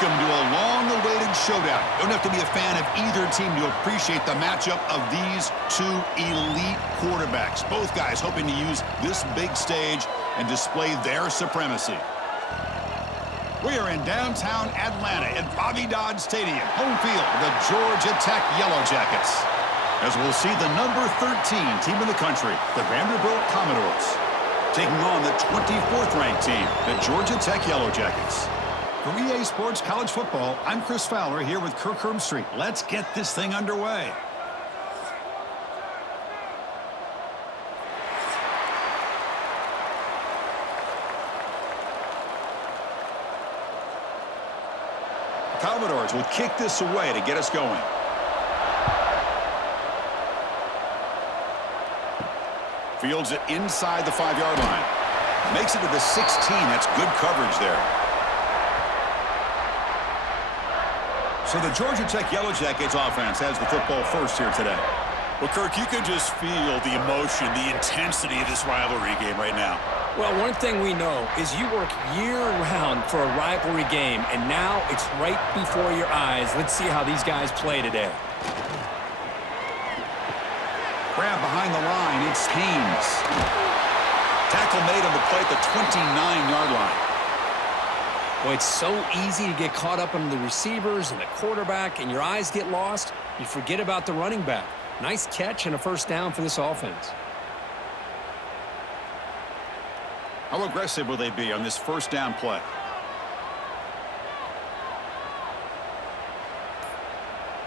Welcome to a long-awaited showdown. You don't have to be a fan of either team to appreciate the matchup of these two elite quarterbacks. Both guys hoping to use this big stage and display their supremacy. We are in downtown Atlanta at Bobby Dodd Stadium, home field of the Georgia Tech Yellow Jackets. As we'll see the number 13 team in the country, the Vanderbilt Commodores, taking on the 24th ranked team, the Georgia Tech Yellow Jackets. For EA Sports College Football, I'm Chris Fowler here with Kirk Herbstreit. Let's get this thing underway. Commodores will kick this away to get us going. Fields it inside the 5-yard line. Makes it to the 16. That's good coverage there. So the Georgia Tech Yellow Jackets offense has the football first here today. Well, Kirk, you can just feel the emotion, the intensity of this rivalry game right now. Well, one thing we know is you work year-round for a rivalry game, and now it's right before your eyes. Let's see how these guys play today. Grab behind the line, it's Haynes. Tackle made on the play at the 29-yard line. Well, it's so easy to get caught up on the receivers and the quarterback, and your eyes get lost. You forget about the running back. Nice catch and a first down for this offense. How aggressive will they be on this first down play?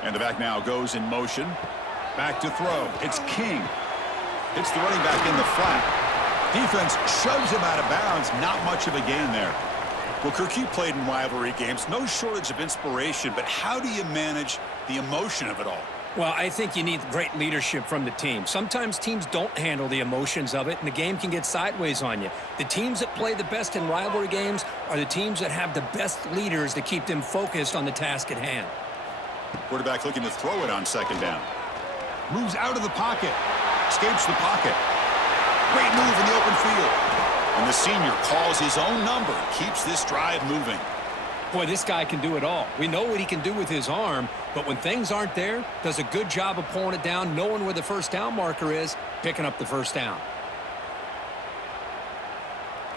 And the back now goes in motion. Back to throw. It's King. Hits the running back in the flat. Defense shoves him out of bounds. Not much of a gain there. Well, Kirk, you played in rivalry games. No shortage of inspiration, but how do you manage the emotion of it all? Well, I think you need great leadership from the team. Sometimes teams don't handle the emotions of it, and the game can get sideways on you. The teams that play the best in rivalry games are the teams that have the best leaders to keep them focused on the task at hand. Quarterback looking to throw it on second down. Moves out of the pocket. Escapes the pocket. Great move in the open field. And the senior calls his own number and keeps this drive moving. Boy, this guy can do it all. We know what he can do with his arm, but when things aren't there, does a good job of pulling it down, knowing where the first down marker is, picking up the first down.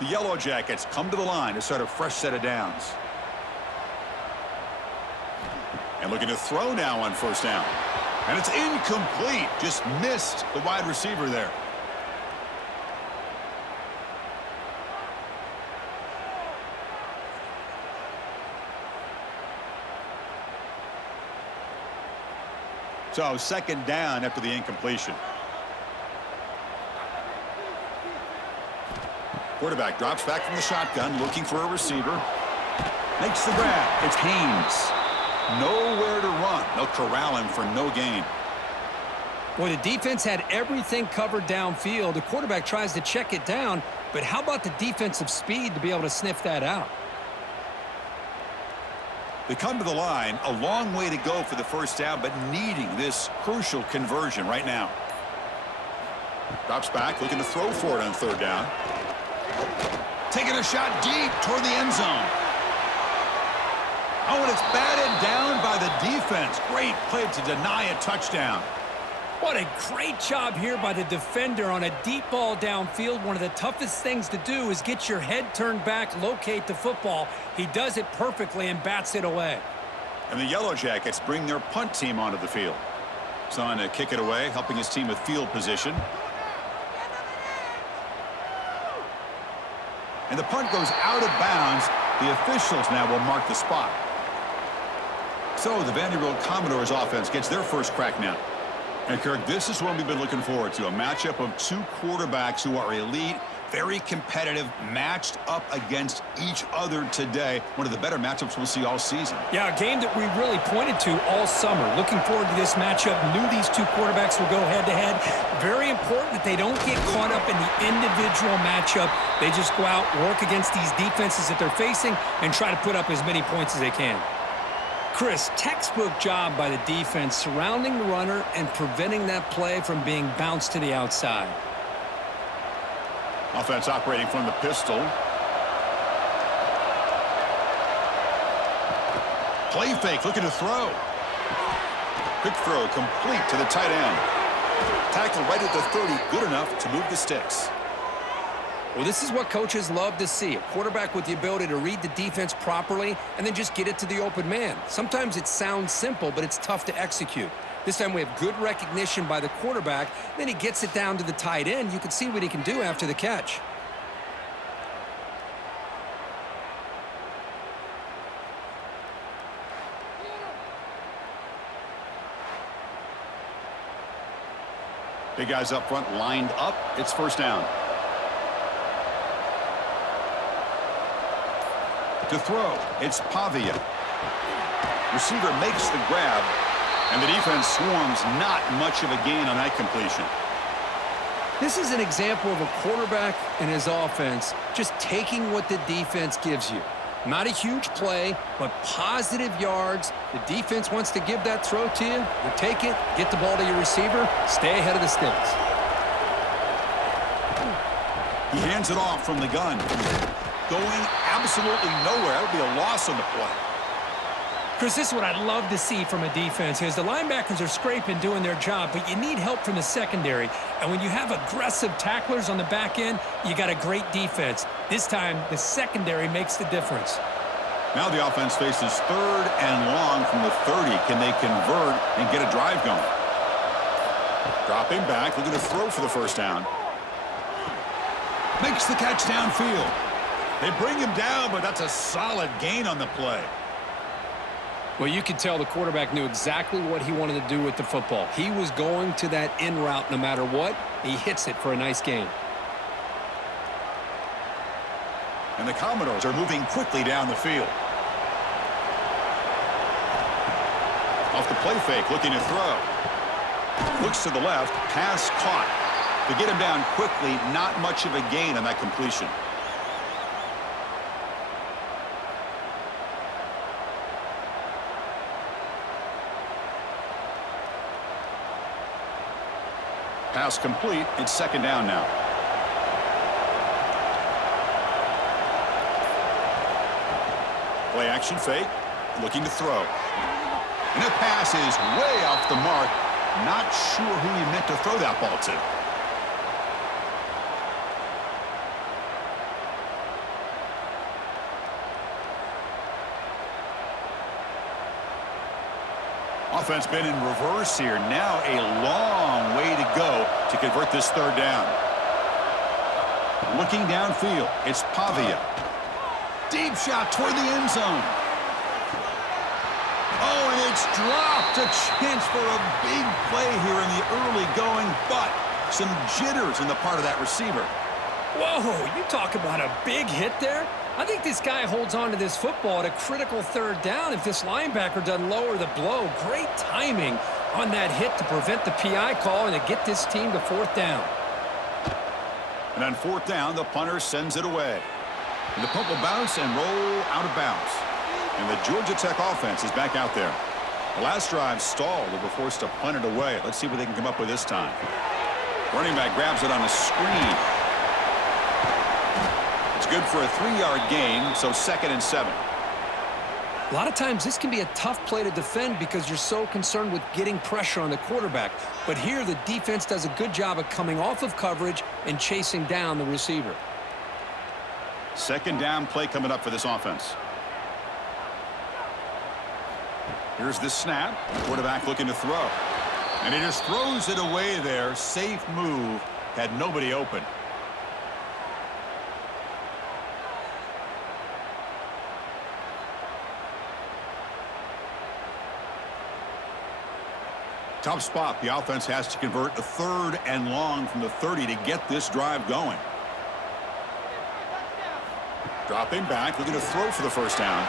The Yellow Jackets come to the line to start a fresh set of downs. And looking to throw now on first down. And it's incomplete. Just missed the wide receiver there. So second down after the incompletion. Quarterback drops back from the shotgun, looking for a receiver. Makes the grab. It's Haynes. Nowhere to run. They'll corral him for no gain. Well, the defense had everything covered downfield. The quarterback tries to check it down, but how about the defensive speed to be able to sniff that out? They come to the line, a long way to go for the first down, but needing this crucial conversion right now. Drops back, looking to throw for it on third down. Taking a shot deep toward the end zone. Oh, and it's batted down by the defense. Great play to deny a touchdown. What a great job here by the defender on a deep ball downfield. One of the toughest things to do is get your head turned back, locate the football. He does it perfectly and bats it away. And the Yellow Jackets bring their punt team onto the field. Son to kick it away, helping his team with field position. And the punt goes out of bounds. The officials now will mark the spot. So the Vanderbilt Commodores offense gets their first crack now. And Kirk, this is what we've been looking forward to, a matchup of two quarterbacks who are elite, very competitive, matched up against each other today. One of the better matchups we'll see all season. Yeah, a game that we really pointed to all summer. Looking forward to this matchup. Knew these two quarterbacks will go head-to-head. Very important that they don't get caught up in the individual matchup. They just go out, work against these defenses that they're facing, and try to put up as many points as they can. Chris, textbook job by the defense surrounding the runner and preventing that play from being bounced to the outside. Offense operating from the pistol. Play fake, looking to throw. Quick throw complete to the tight end. Tackle right at the 30, good enough to move the sticks. Well, this is what coaches love to see. A quarterback with the ability to read the defense properly and then just get it to the open man. Sometimes it sounds simple, but it's tough to execute. This time we have good recognition by the quarterback. Then he gets it down to the tight end. You can see what he can do after the catch. Big guys up front lined up. It's first down. To throw, it's Pavia. Receiver makes the grab, and the defense swarms. Not much of a gain on that completion. This is an example of a quarterback and his offense just taking what the defense gives you. Not a huge play, but positive yards. The defense wants to give that throw to you. You take it, get the ball to your receiver, stay ahead of the sticks. He hands it off from the gun. Going absolutely nowhere. That would be a loss on the play. Chris, this is what I'd love to see from a defense is the linebackers are scraping, doing their job, but you need help from the secondary. And when you have aggressive tacklers on the back end, you got a great defense. This time, the secondary makes the difference. Now the offense faces third and long from the 30. Can they convert and get a drive going? Dropping back, looking to throw for the first down. Makes the catch downfield. They bring him down, but that's a solid gain on the play. Well, you could tell the quarterback knew exactly what he wanted to do with the football. He was going to that in route no matter what. He hits it for a nice gain. And the Commodores are moving quickly down the field. Off the play fake, looking to throw. Looks to the left, pass caught. To get him down quickly, not much of a gain on that completion. Pass complete. It's second down now. Play action fake. Looking to throw. And the pass is way off the mark. Not sure who he meant to throw that ball to. Offense been in reverse here. Now a long way to go to convert this third down. Looking downfield, it's Pavia. Deep shot toward the end zone. Oh, and it's dropped. A chance for a big play here in the early going, but some jitters on the part of that receiver. Whoa, you talk about a big hit there. I think this guy holds on to this football at a critical third down if this linebacker doesn't lower the blow. Great timing on that hit to prevent the PI call and to get this team to fourth down. And on fourth down, the punter sends it away. And the punt will bounce and roll out of bounds. And the Georgia Tech offense is back out there. The last drive stalled. They were forced to punt it away. Let's see what they can come up with this time. Running back grabs it on a screen. It's good for a 3-yard gain, so 2nd and 7. A lot of times this can be a tough play to defend because you're so concerned with getting pressure on the quarterback. But here the defense does a good job of coming off of coverage and chasing down the receiver. Second down play coming up for this offense. Here's the snap. Quarterback looking to throw. And he just throws it away there. Safe move. Had nobody open. Tough spot. The offense has to convert a third and long from the 30 to get this drive going. Dropping back, looking to throw for the first down.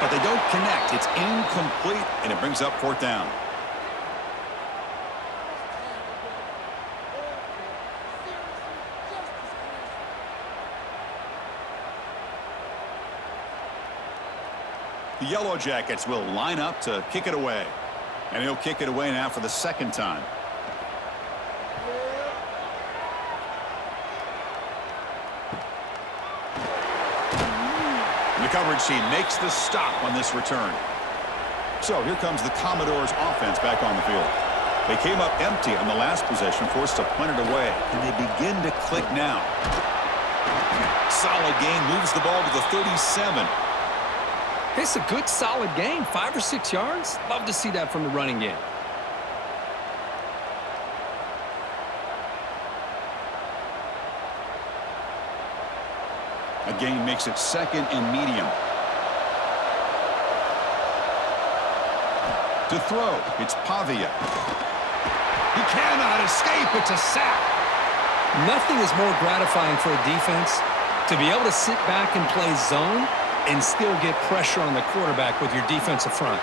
But they don't connect. It's incomplete, and it brings up fourth down. The Yellow Jackets will line up to kick it away. And he'll kick it away now for the second time. And the coverage team makes the stop on this return. So here comes the Commodores offense back on the field. They came up empty on the last possession, forced to punt it away, and they begin to click now. Solid gain, moves the ball to the 37. It's a good, solid game. 5 or 6 yards. Love to see that from the running game. A gain makes it second and medium. To throw, it's Pavia. He cannot escape. It's a sack. Nothing is more gratifying for a defense to be able to sit back and play zone and still get pressure on the quarterback with your defensive front.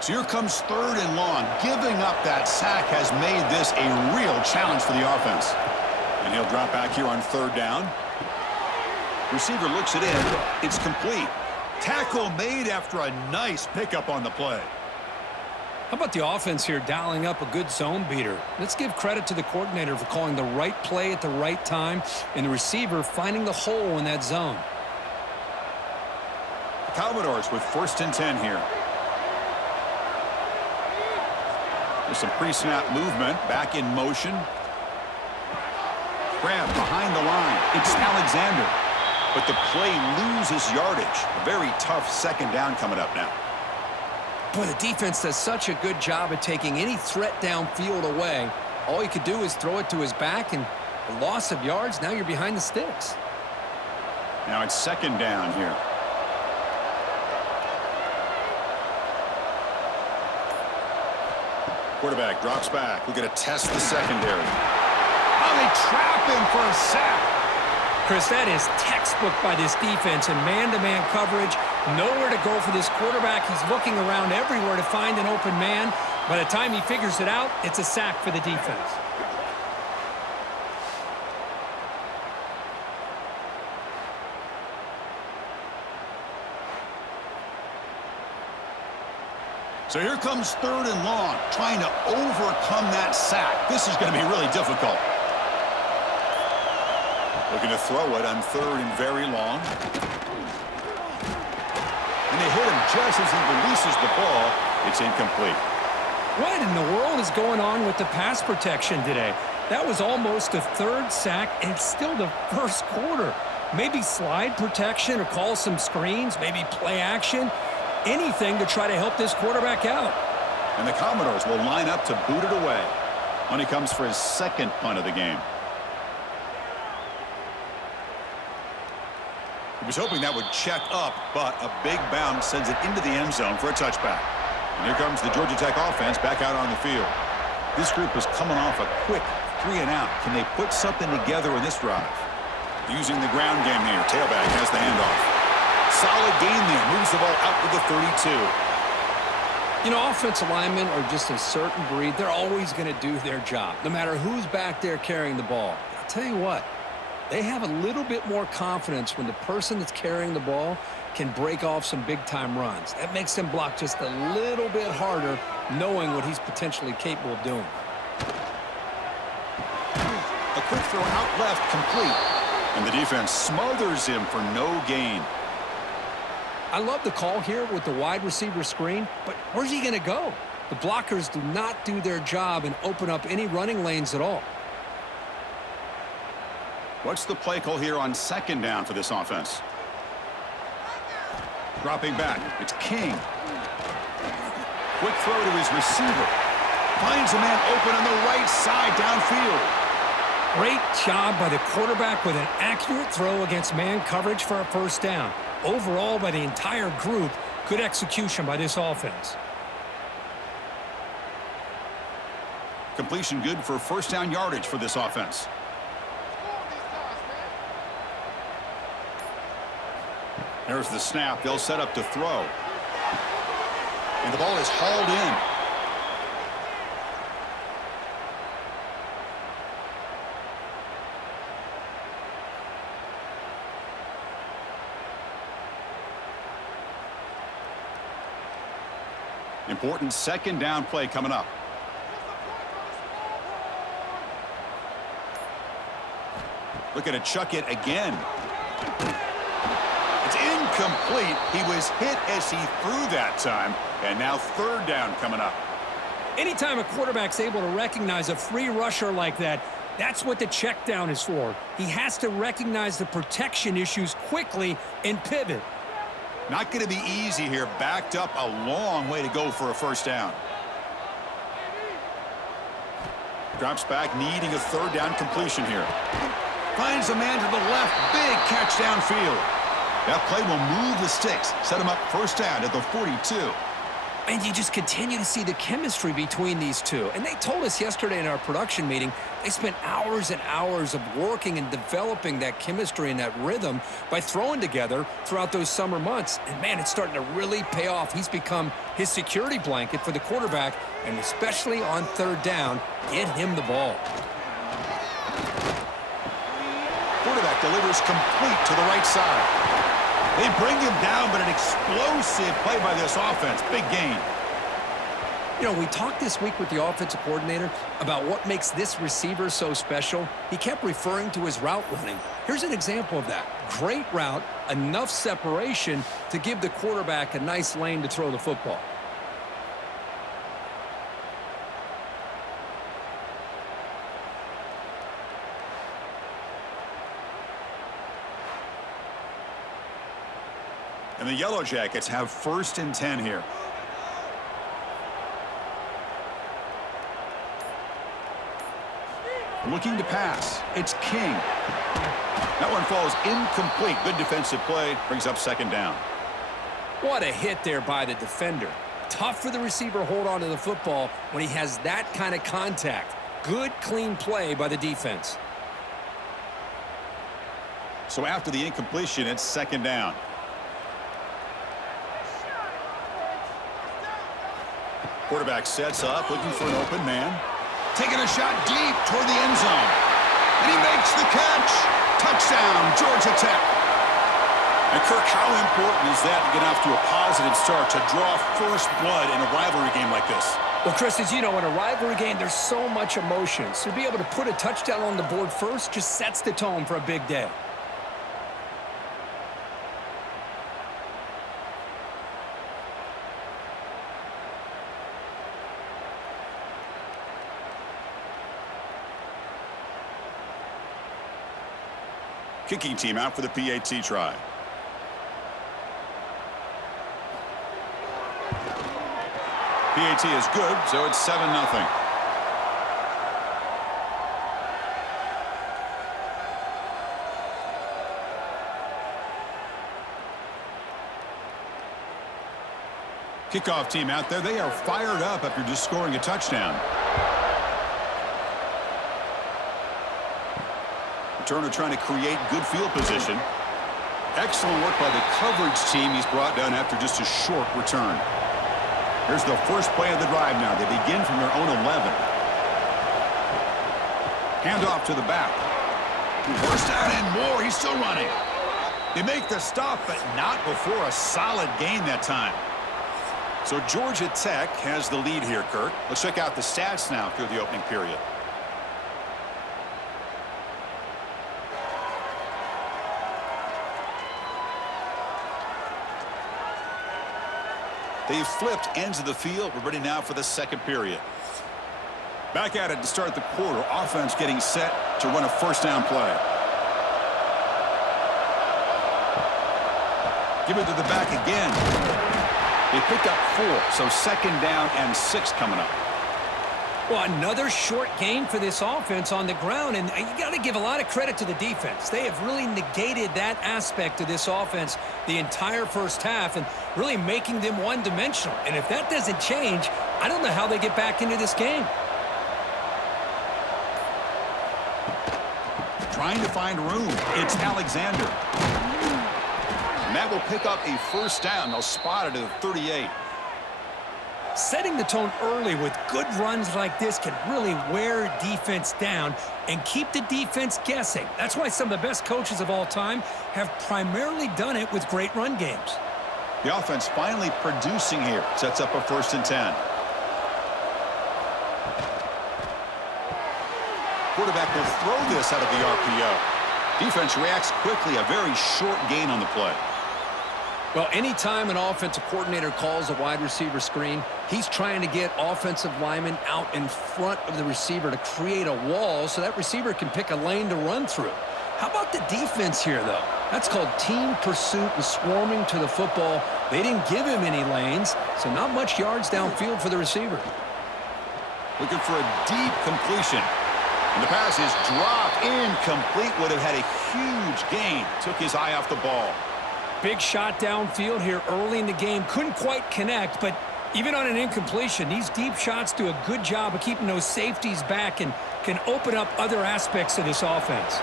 So here comes 3rd and long. Giving up that sack has made this a real challenge for the offense. And he'll drop back here on 3rd down. Receiver looks it in. It's complete. Tackle made after a nice pickup on the play. How about the offense here dialing up a good zone beater? Let's give credit to the coordinator for calling the right play at the right time and the receiver finding the hole in that zone. The Commodores with 1st and 10 here. There's some pre-snap movement, back in motion. Grab behind the line. It's Alexander. But the play loses yardage. A very tough 2nd down coming up now. Boy, the defense does such a good job at taking any threat downfield away. All you could do is throw it to his back, and a loss of yards, now you're behind the sticks. Now it's 2nd down here. Quarterback drops back. We're going to test the secondary. Oh, they trap him for a sack. Chris, that is textbook by this defense and man-to-man coverage. Nowhere to go for this quarterback. He's looking around everywhere to find an open man. By the time he figures it out, it's a sack for the defense. So here comes 3rd and long, trying to overcome that sack. This is going to be really difficult. Looking to throw it on 3rd and very long. And they hit him just as he releases the ball. It's incomplete. What in the world is going on with the pass protection today? That was almost a 3rd sack, and it's still the 1st quarter. Maybe slide protection or call some screens, maybe play action. Anything to try to help this quarterback out. And the Commodores will line up to boot it away when he comes for his 2nd punt of the game. He was hoping that would check up, but a big bounce sends it into the end zone for a touchback. And here comes the Georgia Tech offense back out on the field. This group is coming off a quick 3 and out. Can they put something together in this drive? Using the ground game here. Tailback has the handoff. Solid gain there. Moves the ball out to the 32. You know, offensive linemen are just a certain breed. They're always going to do their job, no matter who's back there carrying the ball. I'll tell you what, they have a little bit more confidence when the person that's carrying the ball can break off some big-time runs. That makes them block just a little bit harder, knowing what he's potentially capable of doing. A quick throw out left, complete. And the defense smothers him for no gain. I love the call here with the wide receiver screen, but where's he going to go? The blockers do not do their job and open up any running lanes at all. What's the play call here on 2nd down for this offense? Dropping back, it's King. Quick throw to his receiver. Finds a man open on the right side downfield. Great job by the quarterback with an accurate throw against man coverage for a 1st down. Overall, by the entire group, good execution by this offense. Completion good for 1st down yardage for this offense. There's the snap. They'll set up to throw. And the ball is hauled in. Important second down play coming up. Looking to chuck it again. It's incomplete. He was hit as he threw that time. And now third down coming up. Anytime a quarterback's able to recognize a free rusher like that, that's what the check down is for. He has to recognize the protection issues quickly and pivot. Not going to be easy here. Backed up a long way to go for a first down. Drops back, needing a third down completion here. Finds a man to the left. Big catch downfield. That play will move the sticks. Set him up first down at the 42. And you just continue to see the chemistry between these two. And they told us yesterday in our production meeting, they spent hours and hours of working and developing that chemistry and that rhythm by throwing together throughout those summer months. And, man, it's starting to really pay off. He's become his security blanket for the quarterback, and especially on third down, get him the ball. Quarterback delivers complete to the right side. They bring him down, but an explosive play by this offense. Big gain. You know, we talked this week with the offensive coordinator about what makes this receiver so special. He kept referring to his route running. Here's an example of that. Great route, enough separation to give the quarterback a nice lane to throw the football. And the Yellow Jackets have first and 10 here. Looking to pass. It's King. That one falls incomplete. Good defensive play. Brings up second down. What a hit there by the defender. Tough for the receiver to hold on to the football when he has that kind of contact. Good, clean play by the defense. So after the incompletion, it's second down. Quarterback sets up, looking for an open man. Taking a shot deep toward the end zone. And he makes the catch. Touchdown, Georgia Tech. And Kirk, how important is that to get off to a positive start, to draw first blood in a rivalry game like this? Well, Chris, as you know, in a rivalry game, there's so much emotion. So to be able to put a touchdown on the board first just sets the tone for a big day. Kicking team out for the PAT try. PAT is good, so it's 7-0. Kickoff team out there. They are fired up after just scoring a touchdown. Turner trying to create good field position. Excellent work by the coverage team he's brought down after just a short return. Here's the first play of the drive now. They begin from their own 11. Handoff to the back. First down and more. He's still running. They make the stop, but not before a solid gain that time. So Georgia Tech has the lead here, Kirk. Let's check out the stats now through the opening period. They've flipped ends of the field. We're ready now for the second period. Back at it to start the quarter. Offense getting set to run a first down play. Give it to the back again. They picked up 4, so second down and 6 coming up. Well, another short gain for this offense on the ground, and you got to give a lot of credit to the defense. They have really negated that aspect of this offense the entire first half and really making them one-dimensional. And if that doesn't change, I don't know how they get back into this game. Trying to find room. It's Alexander. And that will pick up a first down. They'll spot it at the 38. Setting the tone early with good runs like this can really wear defense down and keep the defense guessing. That's why some of the best coaches of all time have primarily done it with great run games. The offense finally producing here. Sets up a 1st and 10. Quarterback will throw this out of the RPO. Defense reacts quickly. A very short gain on the play. Well, anytime an offensive coordinator calls a wide receiver screen, he's trying to get offensive linemen out in front of the receiver to create a wall so that receiver can pick a lane to run through. How about the defense here, though? That's called team pursuit and swarming to the football. They didn't give him any lanes, so not much yards downfield for the receiver. Looking for a deep completion. And the pass is dropped. Incomplete. Would have had a huge gain. Took his eye off the ball. Big shot downfield here early in the game. Couldn't quite connect, but even on an incompletion, these deep shots do a good job of keeping those safeties back and can open up other aspects of this offense.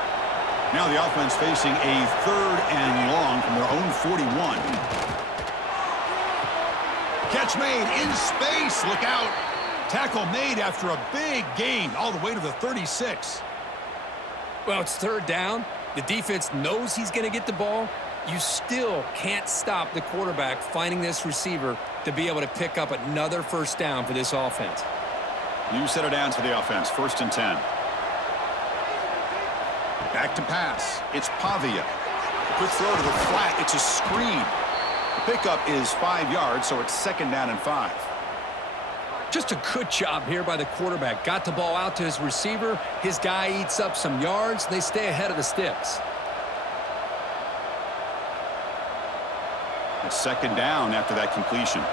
Now the offense facing a 3rd and long from their own 41. Catch made in space. Look out. Tackle made after a big gain all the way to the 36. Well, it's 3rd down. The defense knows he's going to get the ball. You still can't stop the quarterback finding this receiver to be able to pick up another 1st down for this offense. New set of downs for the offense. 1st and 10. Back to pass. It's Pavia. Quick throw to the flat. It's a screen. The pickup is 5 yards, so it's 2nd down and 5. Just a good job here by the quarterback. Got the ball out to his receiver. His guy eats up some yards. They stay ahead of the sticks. It's 2nd down after that completion.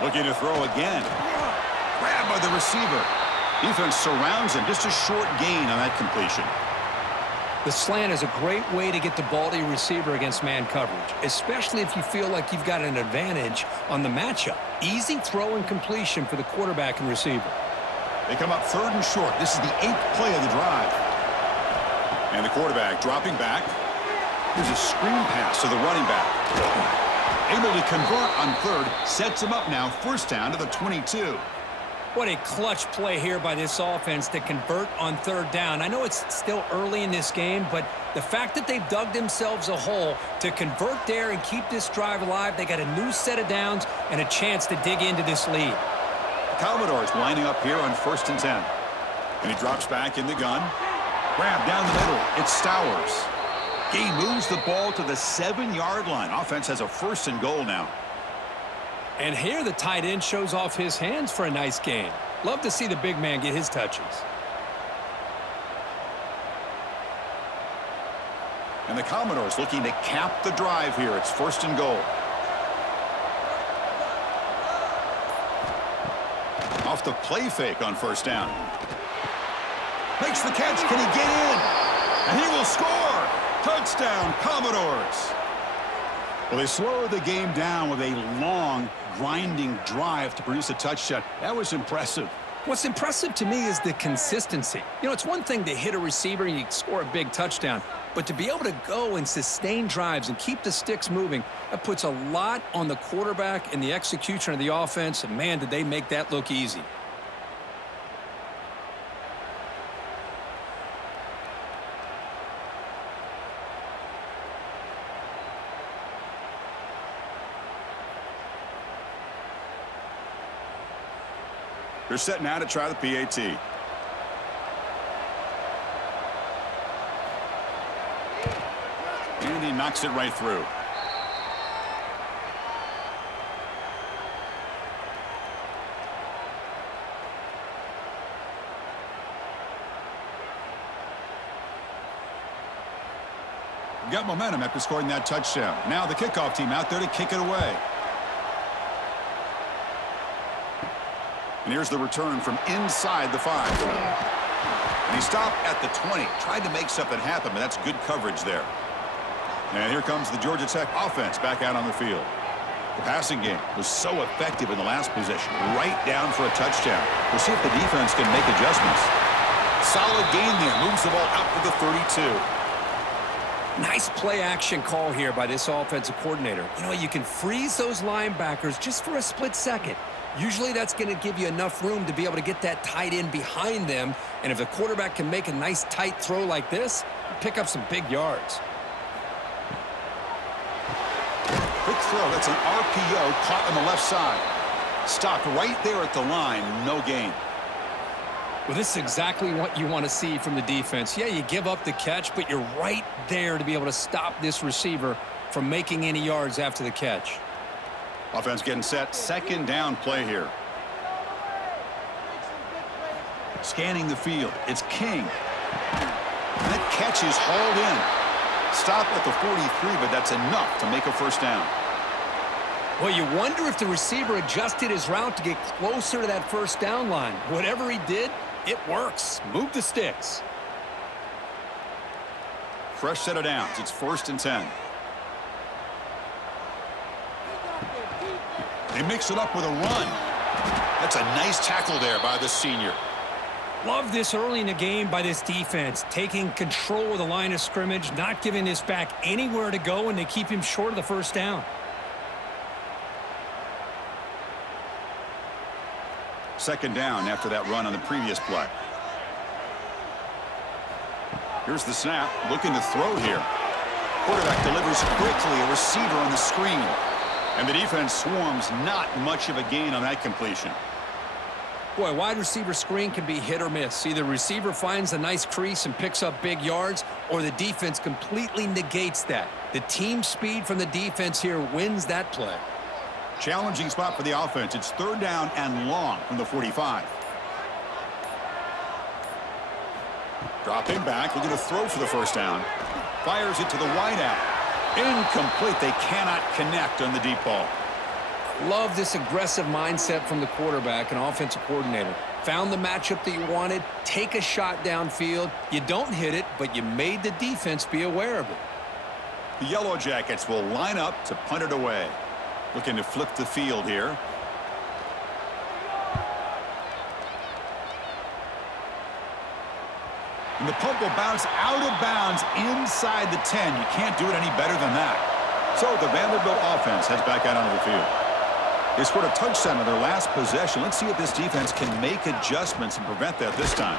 Looking to throw again. Grabbed by the receiver. Defense surrounds him. Just a short gain on that completion. The slant is a great way to get the ball to your receiver against man coverage, especially if you feel like you've got an advantage on the matchup. Easy throw and completion for the quarterback and receiver. They come up 3rd and short. This is the 8th play of the drive. And the quarterback dropping back. Here's a screen pass to the running back. Able to convert on 3rd. Sets him up now. 1st down to the 22. What a clutch play here by this offense to convert on 3rd down. I know it's still early in this game, but the fact that they've dug themselves a hole to convert there and keep this drive alive, they got a new set of downs and a chance to dig into this lead. The Commodores lining up here on 1st and 10. And he drops back in the gun. Grab down the middle. It's Stowers. He moves the ball to the 7-yard line. Offense has a 1st and goal now. And here the tight end shows off his hands for a nice gain. Love to see the big man get his touches. And the Commodores looking to cap the drive here. It's 1st and goal. Off the play fake on 1st down. Makes the catch. Can he get in? And he will score. Touchdown, Commodores. Well, they slowed the game down with a long, grinding drive to produce a touchdown. That was impressive. What's impressive to me is the consistency. You know, it's one thing to hit a receiver and you score a big touchdown, but to be able to go and sustain drives and keep the sticks moving, that puts a lot on the quarterback and the execution of the offense, and man, did they make that look easy. They're set now to try the PAT. And he knocks it right through. Got momentum after scoring that touchdown. Now the kickoff team out there to kick it away. And here's the return from inside the 5. And he stopped at the 20. Tried to make something happen, but that's good coverage there. And here comes the Georgia Tech offense back out on the field. The passing game was so effective in the last possession. Right down for a touchdown. We'll see if the defense can make adjustments. Solid gain there. Moves the ball out to the 32. Nice play action call here by this offensive coordinator. You know, you can freeze those linebackers just for a split second. Usually that's going to give you enough room to be able to get that tight end behind them. And if the quarterback can make a nice tight throw like this, pick up some big yards. Quick throw. That's an RPO caught on the left side. Stopped right there at the line. No gain. Well, this is exactly what you want to see from the defense. Yeah, you give up the catch, but you're right there to be able to stop this receiver from making any yards after the catch. Offense getting set. Second down play here. Scanning the field. It's King. That catch is hauled in. Stop at the 43, but that's enough to make a first down. Well, you wonder if the receiver adjusted his route to get closer to that first down line. Whatever he did, it works. Move the sticks. Fresh set of downs. It's 1st and 10. They mix it up with a run. That's a nice tackle there by the senior. Love this early in the game by this defense, taking control of the line of scrimmage, not giving this back anywhere to go, and they keep him short of the first down. Second down after that run on the previous play. Here's the snap, looking to throw here. Quarterback delivers quickly, a receiver on the screen. And the defense swarms, not much of a gain on that completion. Boy, wide receiver screen can be hit or miss. Either receiver finds a nice crease and picks up big yards, or the defense completely negates that. The team speed from the defense here wins that play. Challenging spot for the offense. It's 3rd down and long from the 45. Dropping back, looking to throw for the first down. Fires it to the wideout. Incomplete. They cannot connect on the deep ball. Love this aggressive mindset from the quarterback and offensive coordinator. Found the matchup that you wanted, take a shot downfield. You don't hit it, but you made the defense be aware of it. The Yellow Jackets will line up to punt it away. Looking to flip the field here. And the punt will bounce out of bounds inside the 10. You can't do it any better than that. So the Vanderbilt offense heads back out onto the field. They scored a touchdown on their last possession. Let's see if this defense can make adjustments and prevent that this time.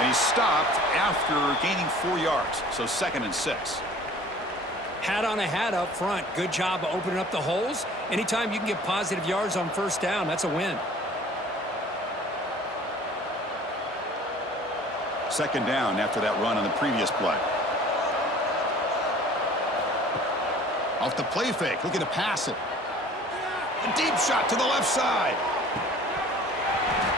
And he stopped after gaining 4 yards. So 2nd and 6. Hat on a hat up front. Good job of opening up the holes. Anytime you can get positive yards on first down, that's a win. Second down after that run on the previous play. Off the play fake, looking to pass it. A deep shot to the left side.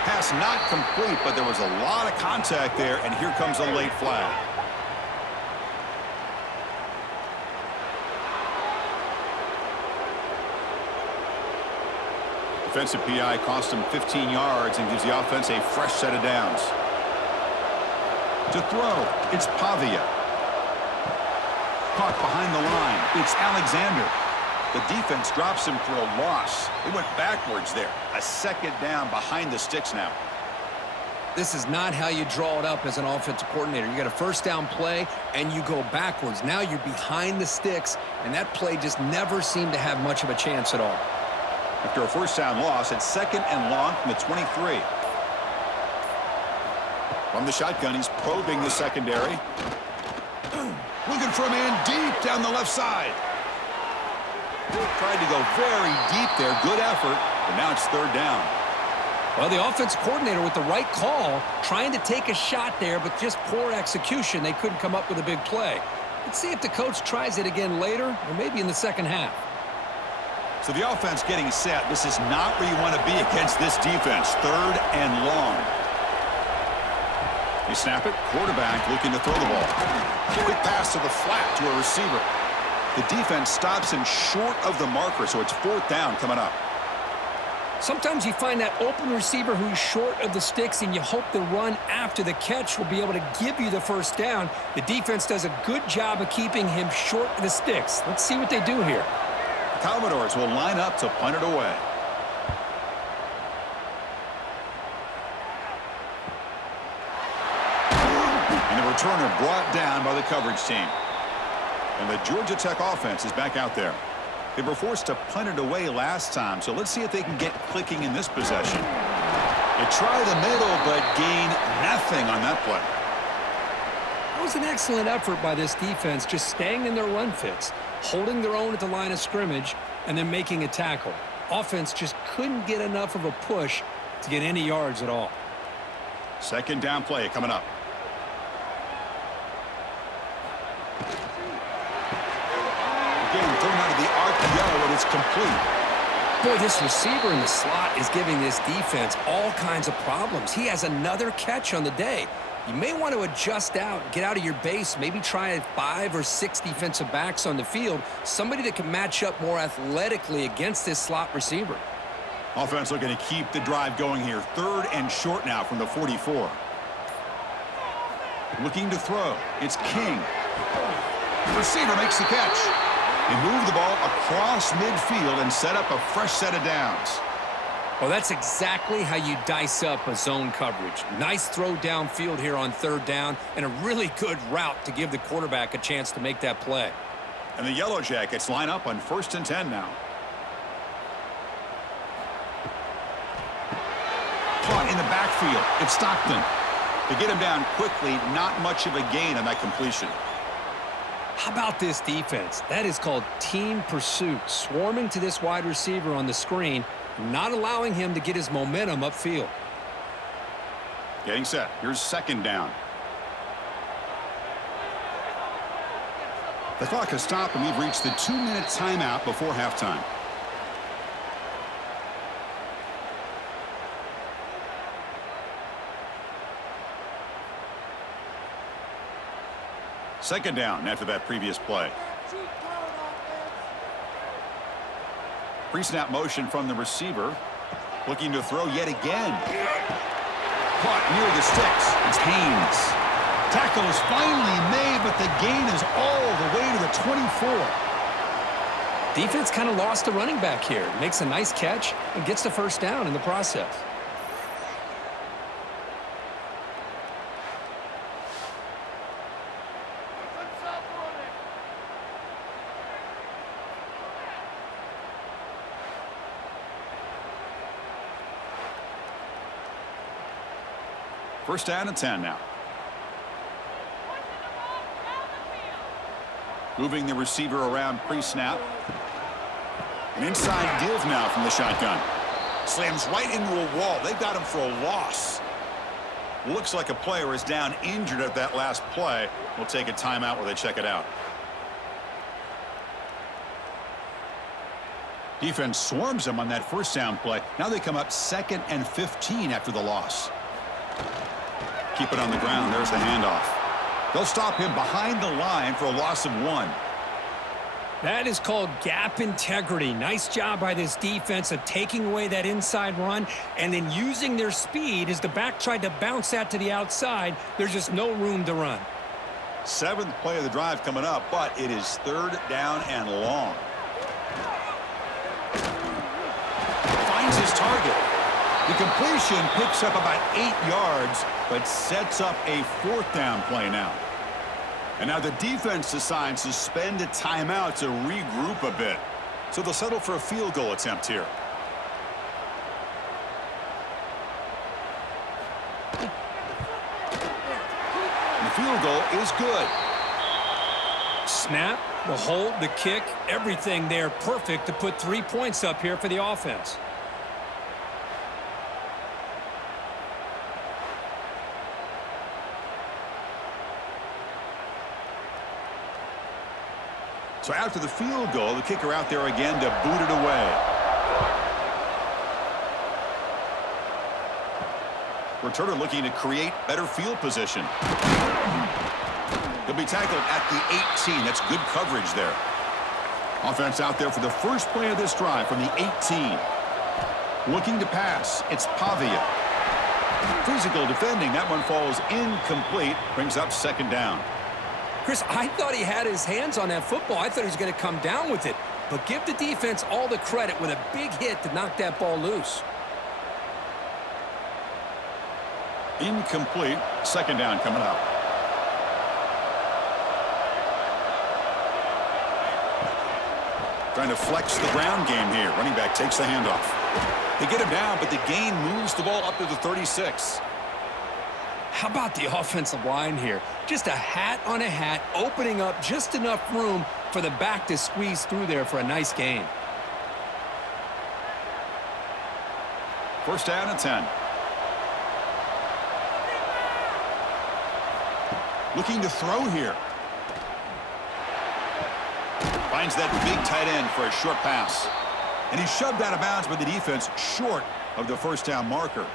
Pass not complete, but there was a lot of contact there, and here comes a late flag. Defensive PI cost him 15 yards and gives the offense a fresh set of downs. To throw, it's Pavia. Caught behind the line, it's Alexander. The defense drops him for a loss. They went backwards there. A 2nd down behind the sticks now. This is not how you draw it up as an offensive coordinator. You got a first down play, and you go backwards. Now you're behind the sticks, and that play just never seemed to have much of a chance at all. After a first down loss, it's 2nd and long from the 23. From the shotgun, he's probing the secondary. Looking for a man deep down the left side. Tried to go very deep there. Good effort, but now it's 3rd down. Well, the offensive coordinator with the right call, trying to take a shot there, but just poor execution. They couldn't come up with a big play. Let's see if the coach tries it again later, or maybe in the second half. So the offense getting set. This is not where you want to be against this defense. 3rd and long. You snap it. Quarterback looking to throw the ball. Quick pass to the flat to a receiver. The defense stops him short of the marker, so it's 4th down coming up. Sometimes you find that open receiver who's short of the sticks, and you hope the run after the catch will be able to give you the first down. The defense does a good job of keeping him short of the sticks. Let's see what they do here. The Commodores will line up to punt it away. And the returner brought down by the coverage team. And the Georgia Tech offense is back out there. They were forced to punt it away last time, so let's see if they can get clicking in this possession. They try the middle, but gain nothing on that play. It was an excellent effort by this defense, just staying in their run fits, holding their own at the line of scrimmage, and then making a tackle. Offense just couldn't get enough of a push to get any yards at all. Second down play coming up. Again, thrown out of the RPO, and it's complete. Boy, this receiver in the slot is giving this defense all kinds of problems. He has another catch on the day. You may want to adjust out, get out of your base, maybe try 5 or 6 defensive backs on the field, somebody that can match up more athletically against this slot receiver. Offense looking to keep the drive going here. 3rd and short now from the 44. Looking to throw. It's King. The receiver makes the catch. They move the ball across midfield and set up a fresh set of downs. Well, that's exactly how you dice up a zone coverage. Nice throw downfield here on 3rd down, and a really good route to give the quarterback a chance to make that play. And the Yellow Jackets line up on 1st and 10 now. Caught in the backfield. It's Stockton. They get him down quickly. Not much of a gain on that completion. How about this defense? That is called team pursuit. Swarming to this wide receiver on the screen, not allowing him to get his momentum upfield. Getting set. Here's 2nd down. The clock has stopped, and we've reached the 2-minute timeout before halftime. Second down after that previous play. Pre-snap motion from the receiver. Looking to throw yet again. Caught near the sticks. It's Haynes. Tackle is finally made, but the gain is all the way to the 24. Defense kind of lost a running back here. Makes a nice catch and gets the 1st down in the process. First down and 10 now. Moving the receiver around pre-snap. An inside give now from the shotgun. Slams right into a wall. They've got him for a loss. Looks like a player is down injured at that last play. We'll take a timeout while they check it out. Defense swarms him on that 1st down play. Now they come up 2nd and 15 after the loss. Keep it on the ground. There's the handoff. They'll stop him behind the line for a loss of 1. That is called gap integrity. Nice job by this defense of taking away that inside run and then using their speed as the back tried to bounce that to the outside. There's just no room to run. 7th play of the drive coming up, but it is 3rd down and long. Finds his target. The completion picks up about 8 yards, but sets up a 4th down play now. And now the defense decides to spend a timeout to regroup a bit. So they'll settle for a field goal attempt here. And the field goal is good. Snap, the hold, the kick, everything there perfect to put 3 points up here for the offense. So after the field goal, the kicker out there again to boot it away. Returner looking to create better field position. He'll be tackled at the 18. That's good coverage there. Offense out there for the first play of this drive from the 18. Looking to pass. It's Pavia. Physical defending. That one falls incomplete. Brings up 2nd down. Chris, I thought he had his hands on that football. I thought he was going to come down with it. But give the defense all the credit with a big hit to knock that ball loose. Incomplete. 2nd down coming up. Trying to flex the ground game here. Running back takes the handoff. They get him down, but the gain moves the ball up to the 36. How about the offensive line here? Just a hat on a hat, opening up just enough room for the back to squeeze through there for a nice gain. First down and 10. Looking to throw here. Finds that big tight end for a short pass. And he's shoved out of bounds by the defense short of the first down marker.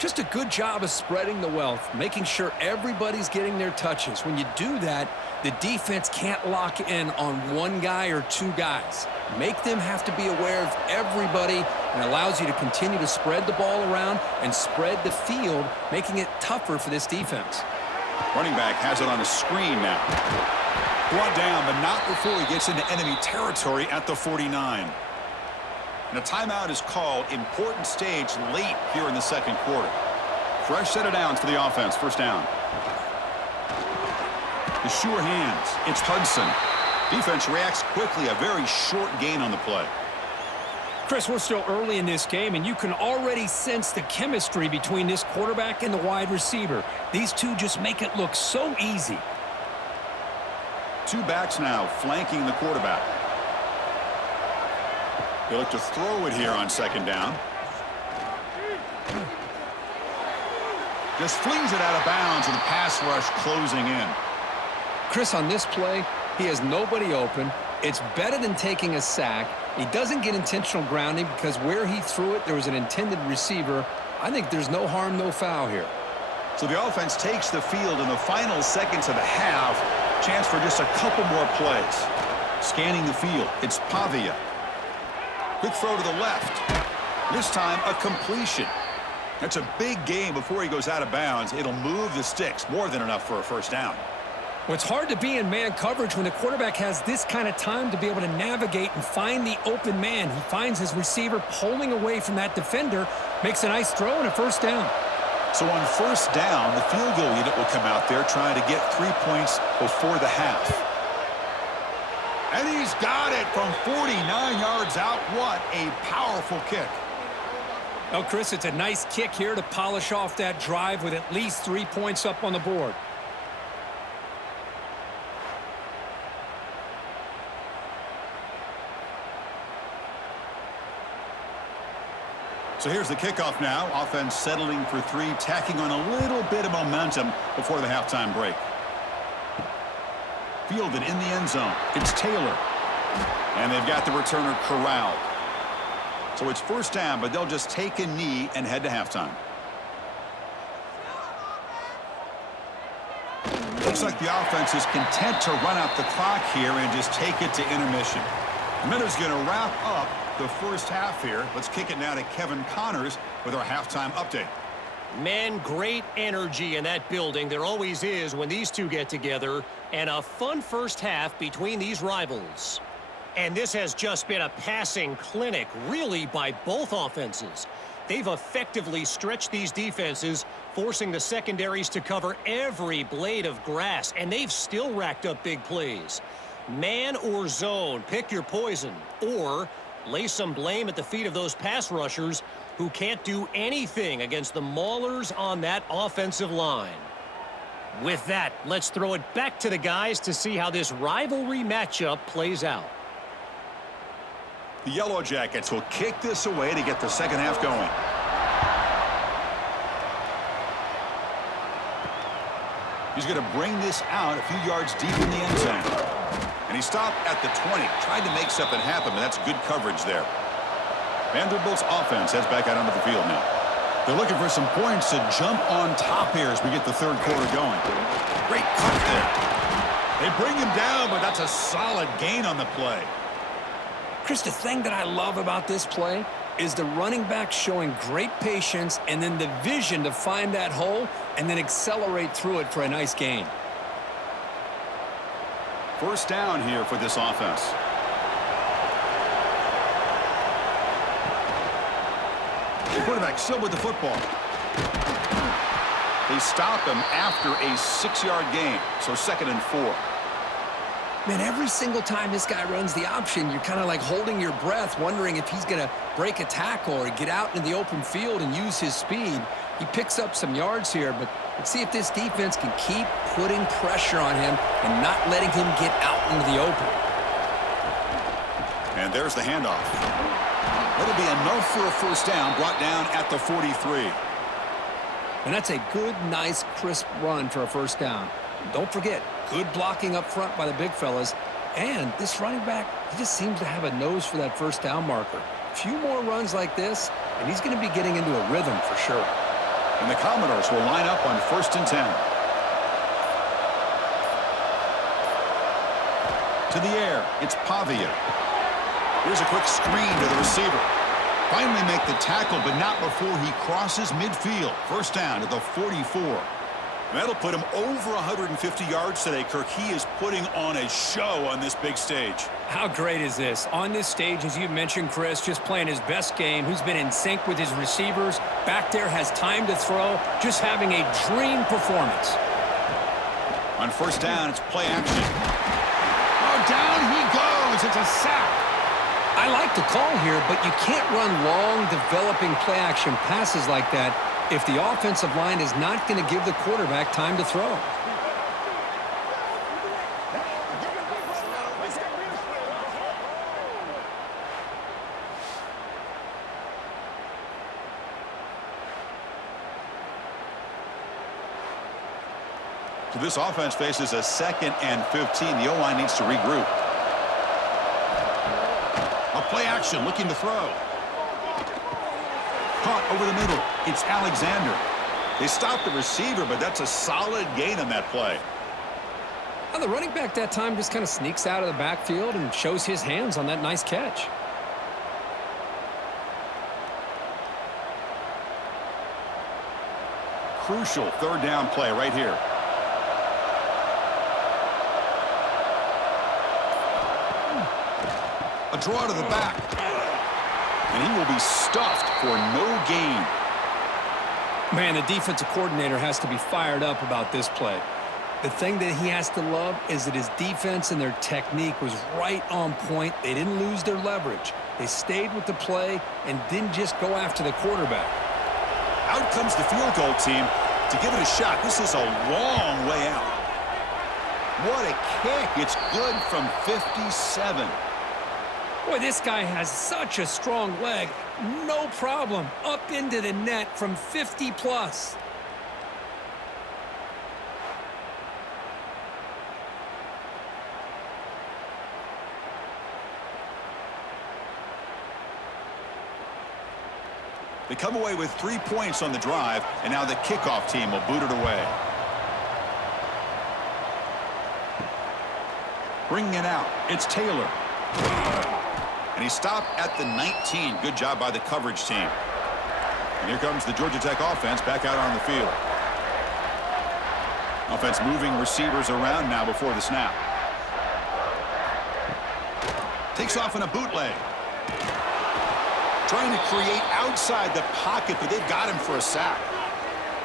Just a good job of spreading the wealth, making sure everybody's getting their touches. When you do that, the defense can't lock in on one guy or two guys. Make them have to be aware of everybody, and allows you to continue to spread the ball around and spread the field, making it tougher for this defense. Running back has it on a screen now. Brought down, but not before he gets into enemy territory at the 49. And a timeout is called. Important stage late here in the second quarter. Fresh set of downs for the offense. First down. The sure hands. It's Hudson. Defense reacts quickly. A very short gain on the play. Chris, we're still early in this game, and you can already sense the chemistry between this quarterback and the wide receiver. These two just make it look so easy. Two backs now flanking the quarterback. They look to throw it here on second down. Just flings it out of bounds with a pass rush closing in. Chris, on this play, he has nobody open. It's better than taking a sack. He doesn't get intentional grounding because where he threw it, there was an intended receiver. I think there's no harm, no foul here. So the offense takes the field in the final seconds of the half. Chance for just a couple more plays. Scanning the field, it's Pavia. Quick throw to the left. This time, a completion. That's a big gain before he goes out of bounds. It'll move the sticks, more than enough for a first down. Well, it's hard to be in man coverage when the quarterback has this kind of time to be able to navigate and find the open man. He finds his receiver pulling away from that defender, makes a nice throw and a first down. So on first down, the field goal unit will come out there trying to get 3 points before the half. And he's got it from 49 yards out. What a powerful kick. Oh, Chris, it's a nice kick here to polish off that drive with at least 3 points up on the board. So here's the kickoff now. Offense settling for three, tacking on a little bit of momentum before the halftime break. Fielded in the end zone. It's Taylor. And they've got the returner corralled. So it's first down, but they'll just take a knee and head to halftime. Looks like the offense is content to run out the clock here and just take it to intermission. Miller's going to wrap up the first half here. Let's kick it now to Kevin Connors with our halftime update. Man, great energy in that building. There always is when these two get together. And a fun first half between these rivals. And this has just been a passing clinic, really, by both offenses. They've effectively stretched these defenses, forcing the secondaries to cover every blade of grass. And they've still racked up big plays. Man or zone, pick your poison. Or lay some blame at the feet of those pass rushers who can't do anything against the maulers on that offensive line. With that, let's throw it back to the guys to see how this rivalry matchup plays out. The Yellow Jackets will kick this away to get the second half going. He's going to bring this out a few yards deep in the end zone. And he stopped at the 20, tried to make something happen, but that's good coverage there. Vanderbilt's offense heads back out onto the field now. They're looking for some points to jump on top here as we get the third quarter going. Great cut there. They bring him down, but that's a solid gain on the play. Chris, the thing that I love about this play is the running back showing great patience and then the vision to find that hole and then accelerate through it for a nice gain. First down here for this offense. The quarterback still with the football. They stop him after a 6-yard gain, so 2nd and 4. Man, every single time this guy runs the option, you're kind of like holding your breath, wondering if he's going to break a tackle or get out into the open field and use his speed. He picks up some yards here, but let's see if this defense can keep putting pressure on him and not letting him get out into the open. And there's the handoff. That'll be enough for a first down, brought down at the 43. And that's a good, nice, crisp run for a first down. Don't forget, good blocking up front by the big fellas. And this running back, he just seems to have a nose for that first down marker. A few more runs like this, and he's going to be getting into a rhythm for sure. And the Commodores will line up on 1st and 10. To the air, it's Pavia. Here's a quick screen to the receiver. Finally make the tackle, but not before he crosses midfield. First down to the 44. That'll put him over 150 yards today, Kirk. He is putting on a show on this big stage. How great is this? On this stage, as you mentioned, Chris, just playing his best game. Who's been in sync with his receivers. Back there, has time to throw. Just having a dream performance. On first down, it's play action. Oh, down he goes. It's a sack. I like the call here, but you can't run long, developing play-action passes like that if the offensive line is not going to give the quarterback time to throw. So this offense faces a 2nd and 15. The O-line needs to regroup. A play action, looking to throw. Caught over the middle. It's Alexander. They stopped the receiver, but that's a solid gain on that play. Well, the running back that time just kind of sneaks out of the backfield and shows his hands on that nice catch. Crucial 3rd down play right here. A draw to the back. And he will be stuffed for no gain. Man, the defensive coordinator has to be fired up about this play. The thing that he has to love is that his defense and their technique was right on point. They didn't lose their leverage. They stayed with the play and didn't just go after the quarterback. Out comes the field goal team to give it a shot. This is a long way out. What a kick. It's good from 57. Boy, this guy has such a strong leg. No problem. Up into the net from 50 plus. They come away with 3 points on the drive, and now the kickoff team will boot it away. Bringing it out, it's Taylor. And he stopped at the 19. Good job by the coverage team. And here comes the Georgia Tech offense back out on the field. Offense moving receivers around now before the snap. Takes off in a bootleg. Trying to create outside the pocket, but they've got him for a sack.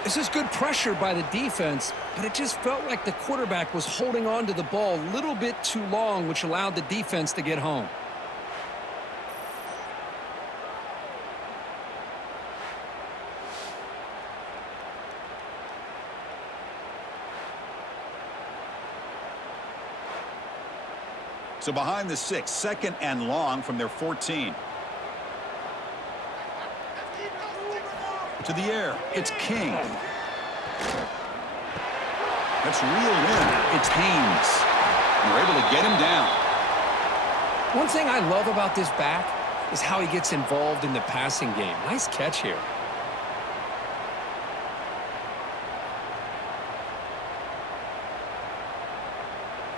This is good pressure by the defense, but it just felt like the quarterback was holding on to the ball a little bit too long, which allowed the defense to get home. So behind the 6, 2nd and long from their 14. To the air, it's King. That's reeled in. It's Haynes. And they're able to get him down. One thing I love about this back is how he gets involved in the passing game. Nice catch here.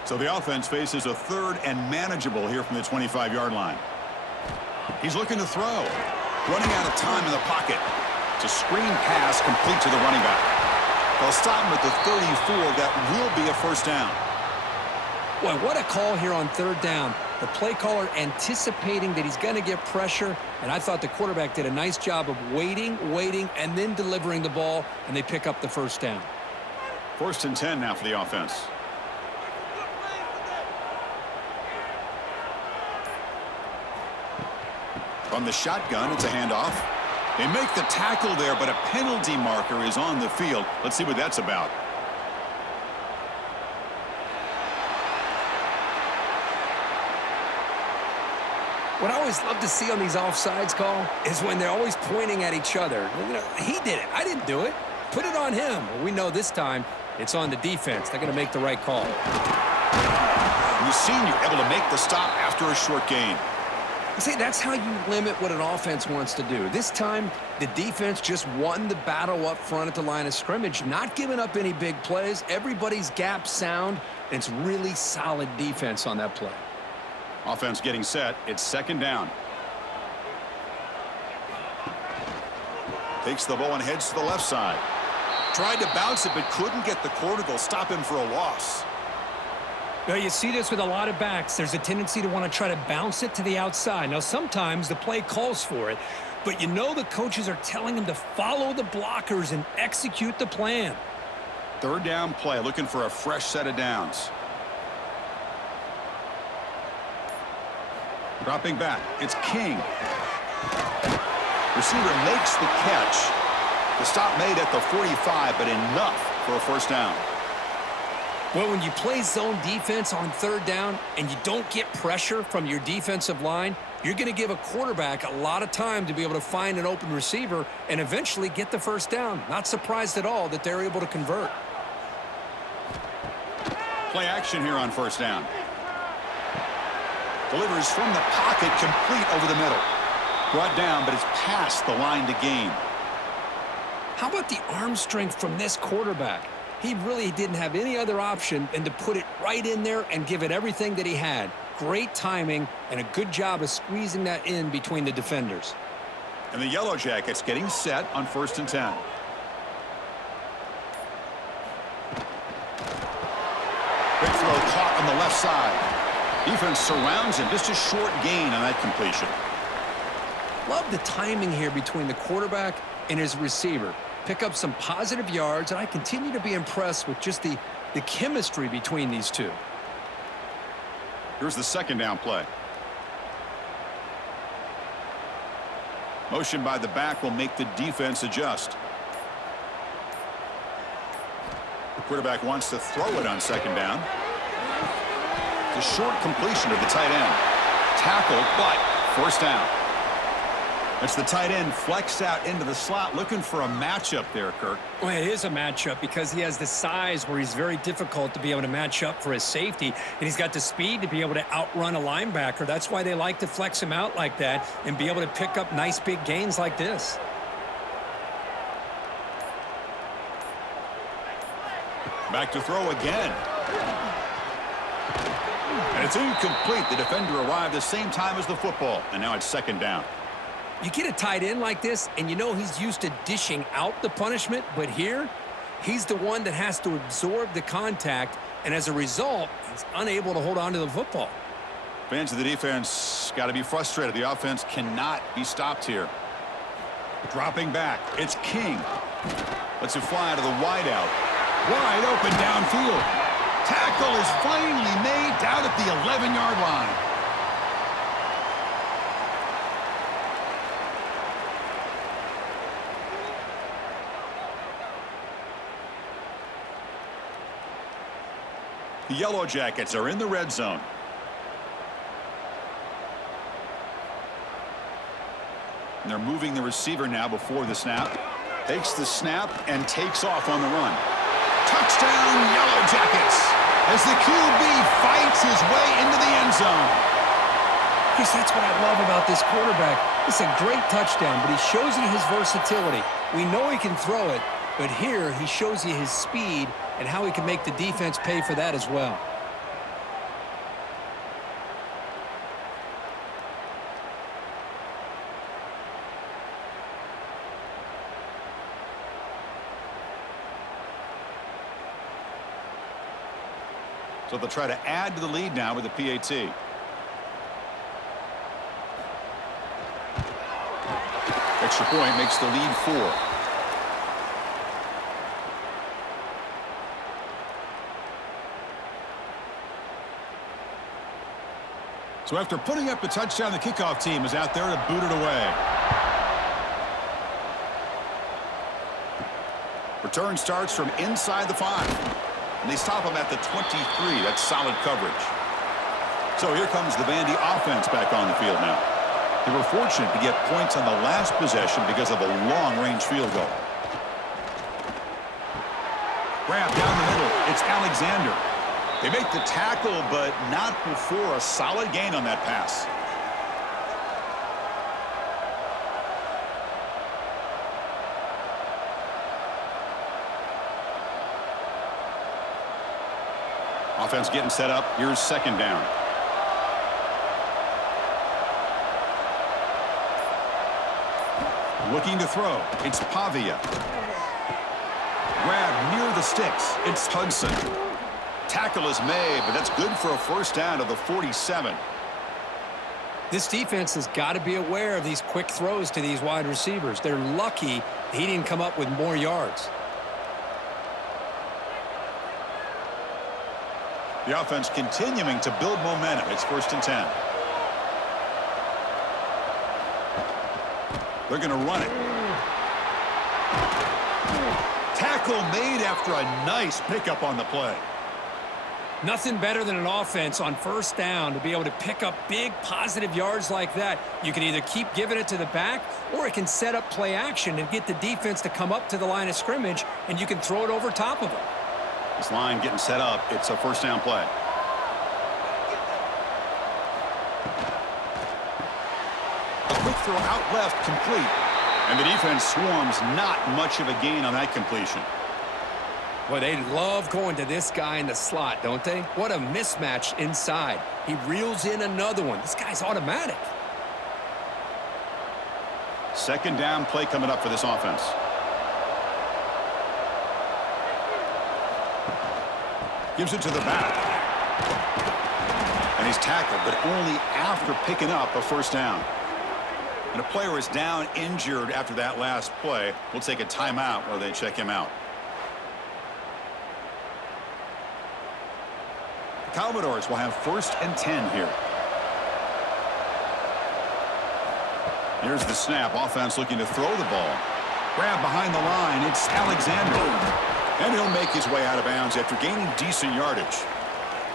So the offense faces a 3rd and manageable here from the 25-yard line. He's looking to throw. Running out of time in the pocket. It's a screen pass complete to the running back. They'll stop him at the 34. That will be a first down. Boy, what a call here on 3rd down. The play caller anticipating that he's going to get pressure, and I thought the quarterback did a nice job of waiting, and then delivering the ball, and they pick up the first down. 1st and 10 now for the offense. From the shotgun, it's a handoff. They make the tackle there, but a penalty marker is on the field. Let's see what that's about. What I always love to see on these offsides call is when they're always pointing at each other. You know, he did it. I didn't do it. Put it on him. Well, we know this time it's on the defense. They're going to make the right call. The senior able to make the stop after a short gain. See, that's how you limit what an offense wants to do. This time, the defense just won the battle up front at the line of scrimmage, not giving up any big plays. Everybody's gap sound, and it's really solid defense on that play. Offense getting set. It's second down. Takes the ball and heads to the left side. Tried to bounce it, but couldn't get the corner. They'll stop him for a loss. Well, you see this with a lot of backs. There's a tendency to want to try to bounce it to the outside. Now, sometimes the play calls for it, but you know the coaches are telling them to follow the blockers and execute the plan. Third down play, looking for a fresh set of downs. Dropping back, it's King. Receiver makes the catch. The stop made at the 45, but enough for a first down. Well, when you play zone defense on third down and you don't get pressure from your defensive line, you're going to give a quarterback a lot of time to be able to find an open receiver and eventually get the first down. Not surprised at all that they're able to convert. Play action here on first down. Delivers from the pocket, complete over the middle. Brought down, but it's past the line to gain. How about the arm strength from this quarterback? He really didn't have any other option than to put it right in there and give it everything that he had. Great timing and a good job of squeezing that in between the defenders. And the Yellow Jackets getting set on 1st and 10. Quick throw caught on the left side. Defense surrounds him. Just a short gain on that completion. Love the timing here between the quarterback and his receiver. Pick up some positive yards, and I continue to be impressed with just the chemistry between these two. Here's the second down play. Motion by the back will make the defense adjust. The quarterback wants to throw it on second down. It's a short completion to the tight end. Tackled, but first down. That's the tight end flexed out into the slot, looking for a matchup there, Kirk. Well, it is a matchup because he has the size where he's very difficult to be able to match up for his safety, and he's got the speed to be able to outrun a linebacker. That's why they like to flex him out like that and be able to pick up nice big gains like this. Back to throw again. And it's incomplete. The defender arrived the same time as the football, and now it's second down. You get a tight end like this, and you know he's used to dishing out the punishment, but here, he's the one that has to absorb the contact, and as a result, he's unable to hold on to the football. Fans of the defense got to be frustrated. The offense cannot be stopped here. Dropping back, it's King. Lets it fly out of the wideout. Wide open downfield. Tackle is finally made down at the 11-yard line. The Yellow Jackets are in the red zone. And they're moving the receiver now before the snap. Takes the snap and takes off on the run. Touchdown, Yellow Jackets, as the QB fights his way into the end zone. Chris, that's what I love about this quarterback. It's a great touchdown, but he shows you his versatility. We know he can throw it, but here he shows you his speed and how he can make the defense pay for that as well. So they'll try to add to the lead now with the PAT. Extra point makes the lead 4. So after putting up the touchdown, the kickoff team is out there to boot it away. Return starts from inside the 5. And they stop him at the 23. That's solid coverage. So here comes the Vandy offense back on the field now. They were fortunate to get points on the last possession because of a long-range field goal. Grab down the middle. It's Alexander. They make the tackle, but not before a solid gain on that pass. Offense getting set up. Here's second down. Looking to throw. It's Pavia. Grab near the sticks. It's Hudson. Tackle is made, but that's good for a first down to the 47. This defense has got to be aware of these quick throws to these wide receivers. They're lucky he didn't come up with more yards. The offense continuing to build momentum. It's 1st and 10. They're going to run it. Tackle made after a nice pickup on the play. Nothing better than an offense on first down to be able to pick up big positive yards like that. You can either keep giving it to the back, or it can set up play action and get the defense to come up to the line of scrimmage, and you can throw it over top of them. This line getting set up. It's a first down play. A quick throw out left, complete. And the defense swarms. Not much of a gain on that completion. Well, they love going to this guy in the slot, don't they? What a mismatch inside. He reels in another one. This guy's automatic. Second down play coming up for this offense. Gives it to the back. And he's tackled, but only after picking up a first down. And a player is down injured after that last play. We'll take a timeout while they check him out. The Commodores will have 1st and 10 here. Here's the snap. Offense looking to throw the ball. Grab behind the line. It's Alexander. And he'll make his way out of bounds after gaining decent yardage.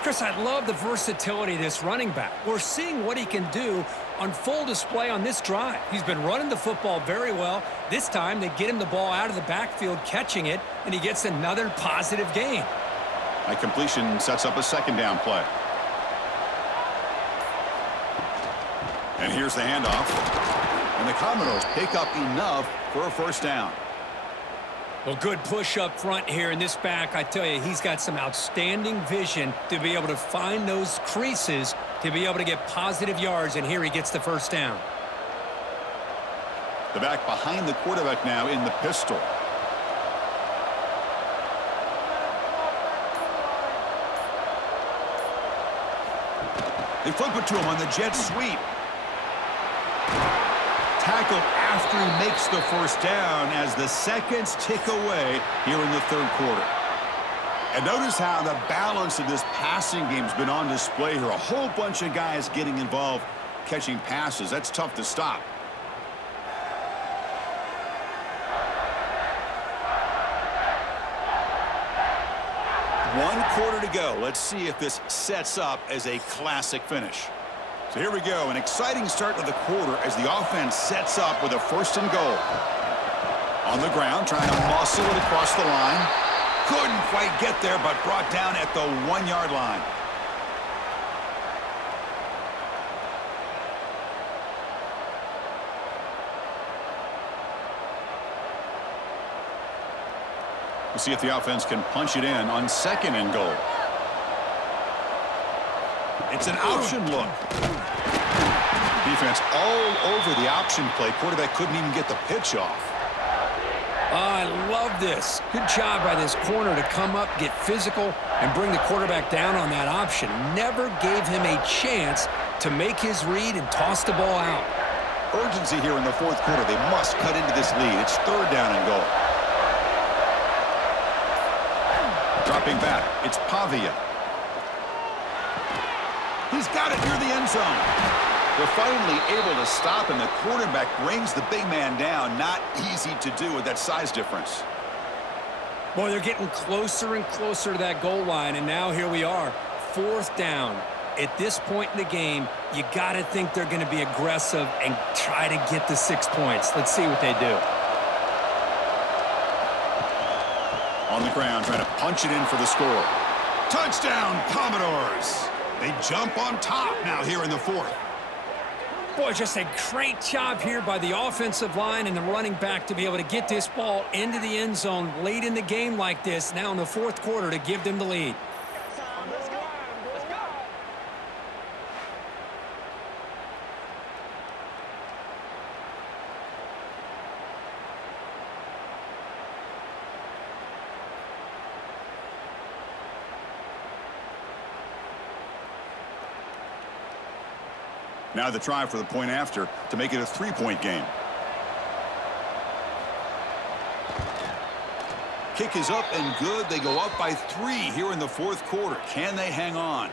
Chris, I love the versatility of this running back. We're seeing what he can do on full display on this drive. He's been running the football very well. This time, they get him the ball out of the backfield, catching it, and he gets another positive gain. That completion sets up a second down play. And here's the handoff. And the Commodores pick up enough for a first down. Well, good push up front here in this back. I tell you, he's got some outstanding vision to be able to find those creases to be able to get positive yards, and here he gets the first down. The back behind the quarterback now in the pistol. They flip it to him on the jet sweep. Tackled after he makes the first down as the seconds tick away here in the third quarter. And notice how the balance of this passing game has been on display here. A whole bunch of guys getting involved catching passes. That's tough to stop. One quarter to go. Let's see if this sets up as a classic finish. So here we go, an exciting start to the quarter as the offense sets up with a 1st and goal. On the ground, trying to muscle it across the line. Couldn't quite get there, but brought down at the 1-yard line. We'll see if the offense can punch it in on 2nd and goal. It's an option look. Defense all over the option play. Quarterback couldn't even get the pitch off. I love this. Good job by this corner to come up, get physical, and bring the quarterback down on that option. Never gave him a chance to make his read and toss the ball out. Urgency here in the 4th quarter. They must cut into this lead. It's 3rd down and goal. Dropping back. It's Pavia. He's got it near the end zone. They're finally able to stop, and the quarterback brings the big man down. Not easy to do with that size difference. Boy, they're getting closer and closer to that goal line, and now here we are, 4th down. At this point in the game, you got to think they're going to be aggressive and try to get the 6 points. Let's see what they do. On the ground, trying to punch it in for the score. Touchdown, Commodores. They jump on top now here in the 4th. Boy, just a great job here by the offensive line and the running back to be able to get this ball into the end zone late in the game like this, now in the 4th quarter, to give them the lead. Now the try for the point after to make it a 3-point game. Kick is up and good. They go up by 3 here in the 4th quarter. Can they hang on?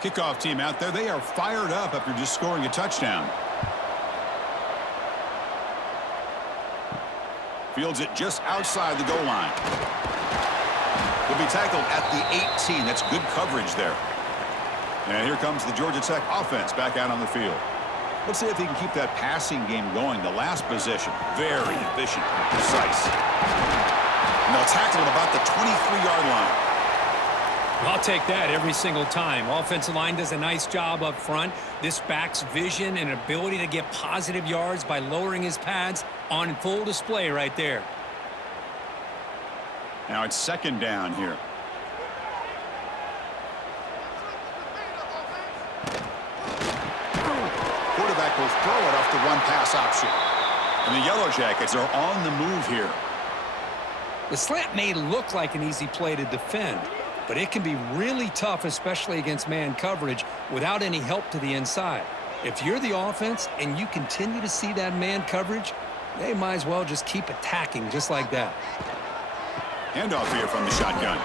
Kickoff team out there. They are fired up after just scoring a touchdown. Fields it just outside the goal line. He'll be tackled at the 18. That's good coverage there. And here comes the Georgia Tech offense back out on the field. Let's see if he can keep that passing game going. The last possession, very efficient and precise. And they'll tackle him about the 23-yard line. I'll take that every single time. Offensive line does a nice job up front. This back's vision and ability to get positive yards by lowering his pads on full display right there. Now it's 2nd down here. Quarterback will throw it off the one-pass option. And the Yellow Jackets are on the move here. The slant may look like an easy play to defend, but it can be really tough, especially against man coverage, without any help to the inside. If you're the offense and you continue to see that man coverage, they might as well just keep attacking just like that. Handoff here from the shotgun.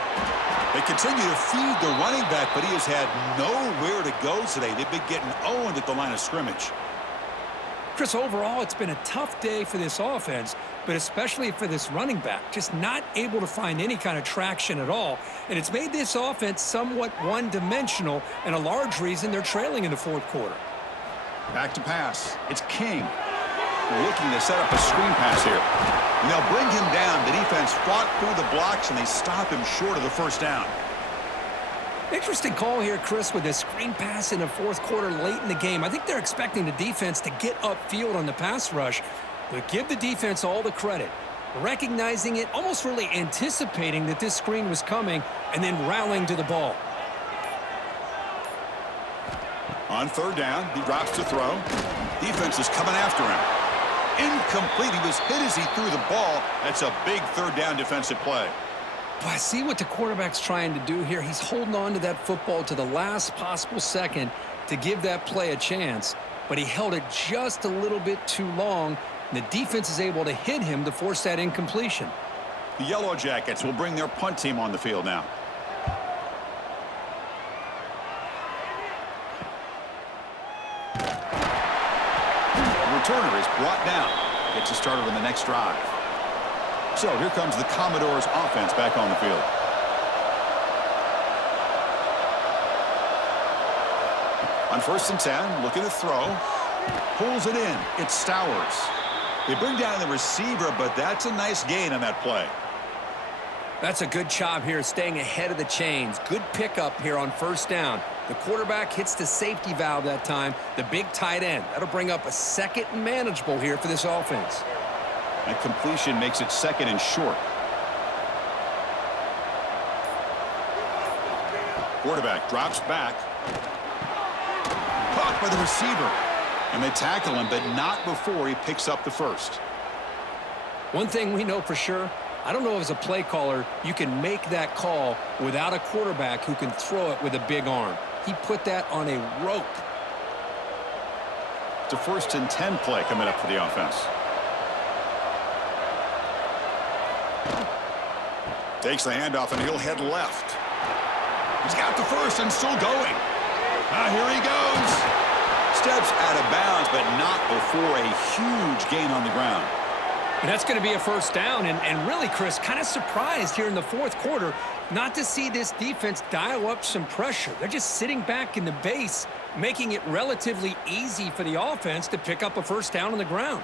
They continue to feed the running back, but he has had nowhere to go today. They've been getting owned at the line of scrimmage. Chris, overall, it's been a tough day for this offense, but especially for this running back, just not able to find any kind of traction at all. And it's made this offense somewhat one-dimensional, and a large reason they're trailing in the 4th quarter. Back to pass. It's King looking to set up a screen pass here. And they'll bring him down. The defense fought through the blocks, and they stop him short of the 1st down. Interesting call here, Chris, with this screen pass in the 4th quarter late in the game. I think they're expecting the defense to get upfield on the pass rush, but give the defense all the credit. Recognizing it, almost really anticipating that this screen was coming, and then rallying to the ball. On 3rd down, he drops to throw. Defense is coming after him. Incomplete. He was hit as he threw the ball. That's a big 3rd down defensive play. But I see what the quarterback's trying to do here. He's holding on to that football to the last possible second to give that play a chance, but he held it just a little bit too long, and the defense is able to hit him to force that incompletion. The Yellow Jackets will bring their punt team on the field now. The returner is brought down. Gets us started on the next drive. So here comes the Commodores offense back on the field. On 1st and 10, looking to throw. Pulls it in. It's Stowers. They bring down the receiver, but that's a nice gain on that play. That's a good job here, staying ahead of the chains. Good pickup here on 1st down. The quarterback hits the safety valve that time, the big tight end. That'll bring up a 2nd and manageable here for this offense. That completion makes it 2nd and short. Quarterback drops back. Caught by the receiver. And they tackle him, but not before he picks up the 1st. One thing we know for sure, I don't know if as a play caller you can make that call without a quarterback who can throw it with a big arm. He put that on a rope. It's a 1st and 10 play coming up for the offense. Takes the handoff, and he'll head left. He's got the first and still going. Here he goes. Steps out of bounds, but not before a huge gain on the ground. And that's going to be a first down. And really, Chris, kind of surprised here in the fourth quarter not to see this defense dial up some pressure. They're just sitting back in the base, making it relatively easy for the offense to pick up a first down on the ground.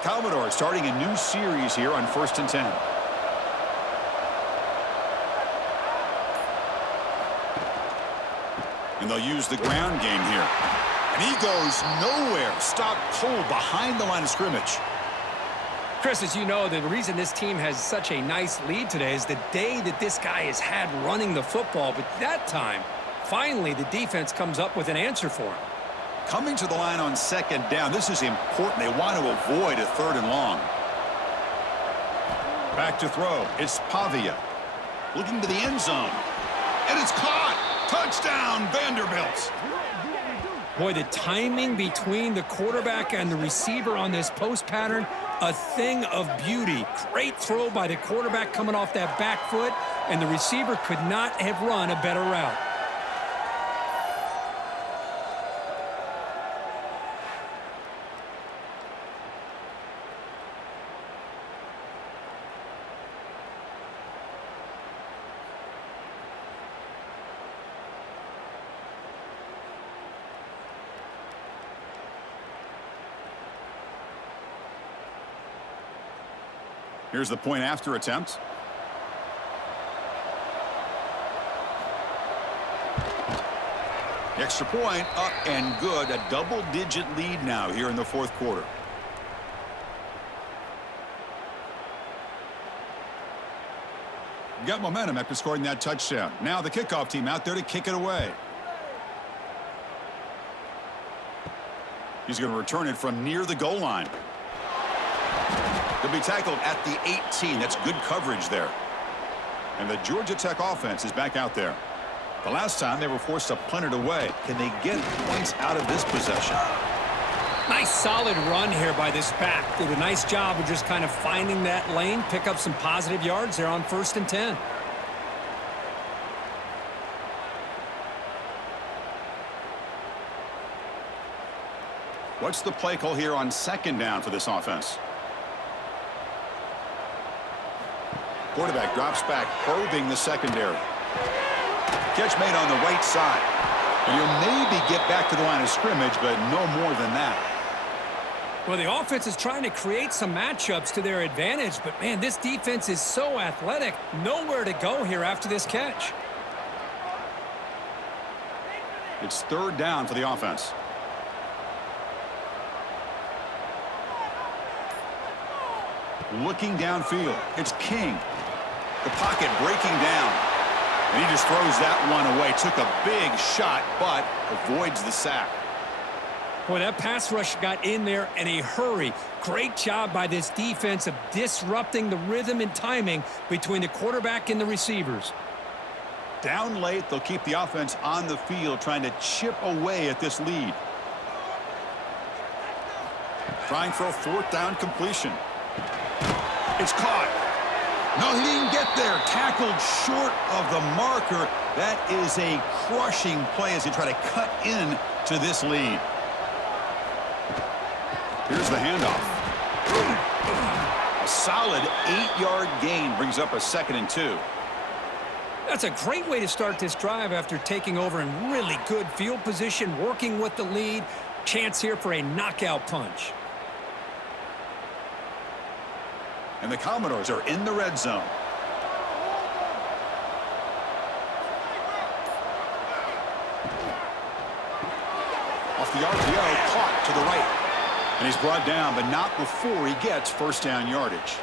Commodore starting a new series here on 1st and 10. And they'll use the ground game here. And he goes nowhere. Stop cold behind the line of scrimmage. Chris, as you know, the reason this team has such a nice lead today is the day that this guy has had running the football. But that time, finally, the defense comes up with an answer for him. Coming to the line on 2nd down. This is important. They want to avoid a 3rd and long. Back to throw. It's Pavia. Looking to the end zone. And it's caught. Touchdown, Vanderbilt. Boy, the timing between the quarterback and the receiver on this post pattern, a thing of beauty. Great throw by the quarterback coming off that back foot, and the receiver could not have run a better route. Here's the point after attempt. Extra point up and good. A double-digit lead now here in the 4th quarter. Got momentum after scoring that touchdown. Now the kickoff team out there to kick it away. He's going to return it from near the goal line. He'll be tackled at the 18. That's good coverage there. And the Georgia Tech offense is back out there. The last time they were forced to punt it away. Can they get points out of this possession? Nice solid run here by this back. Did a nice job of just kind of finding that lane, pick up some positive yards there on 1st and 10. What's the play call here on 2nd down for this offense? Quarterback drops back, probing the secondary. Catch made on the right side. And he'll maybe get back to the line of scrimmage, but no more than that. Well, the offense is trying to create some matchups to their advantage, but, man, this defense is so athletic. Nowhere to go here after this catch. It's 3rd down for the offense. Looking downfield. It's King. The pocket breaking down. And he just throws that one away. Took a big shot, but avoids the sack. Boy, that pass rush got in there in a hurry. Great job by this defense of disrupting the rhythm and timing between the quarterback and the receivers. Down late, they'll keep the offense on the field, trying to chip away at this lead. Trying for a 4th down completion. It's caught. No, he didn't get there. Tackled short of the marker. That is a crushing play as he try to cut in to this lead. Here's the handoff. A solid 8-yard gain brings up a 2nd and 2. That's a great way to start this drive after taking over in really good field position, working with the lead. Chance here for a knockout punch. And the Commodores are in the red zone. Off the RPO, caught to the right. And he's brought down, but not before he gets 1st down yardage.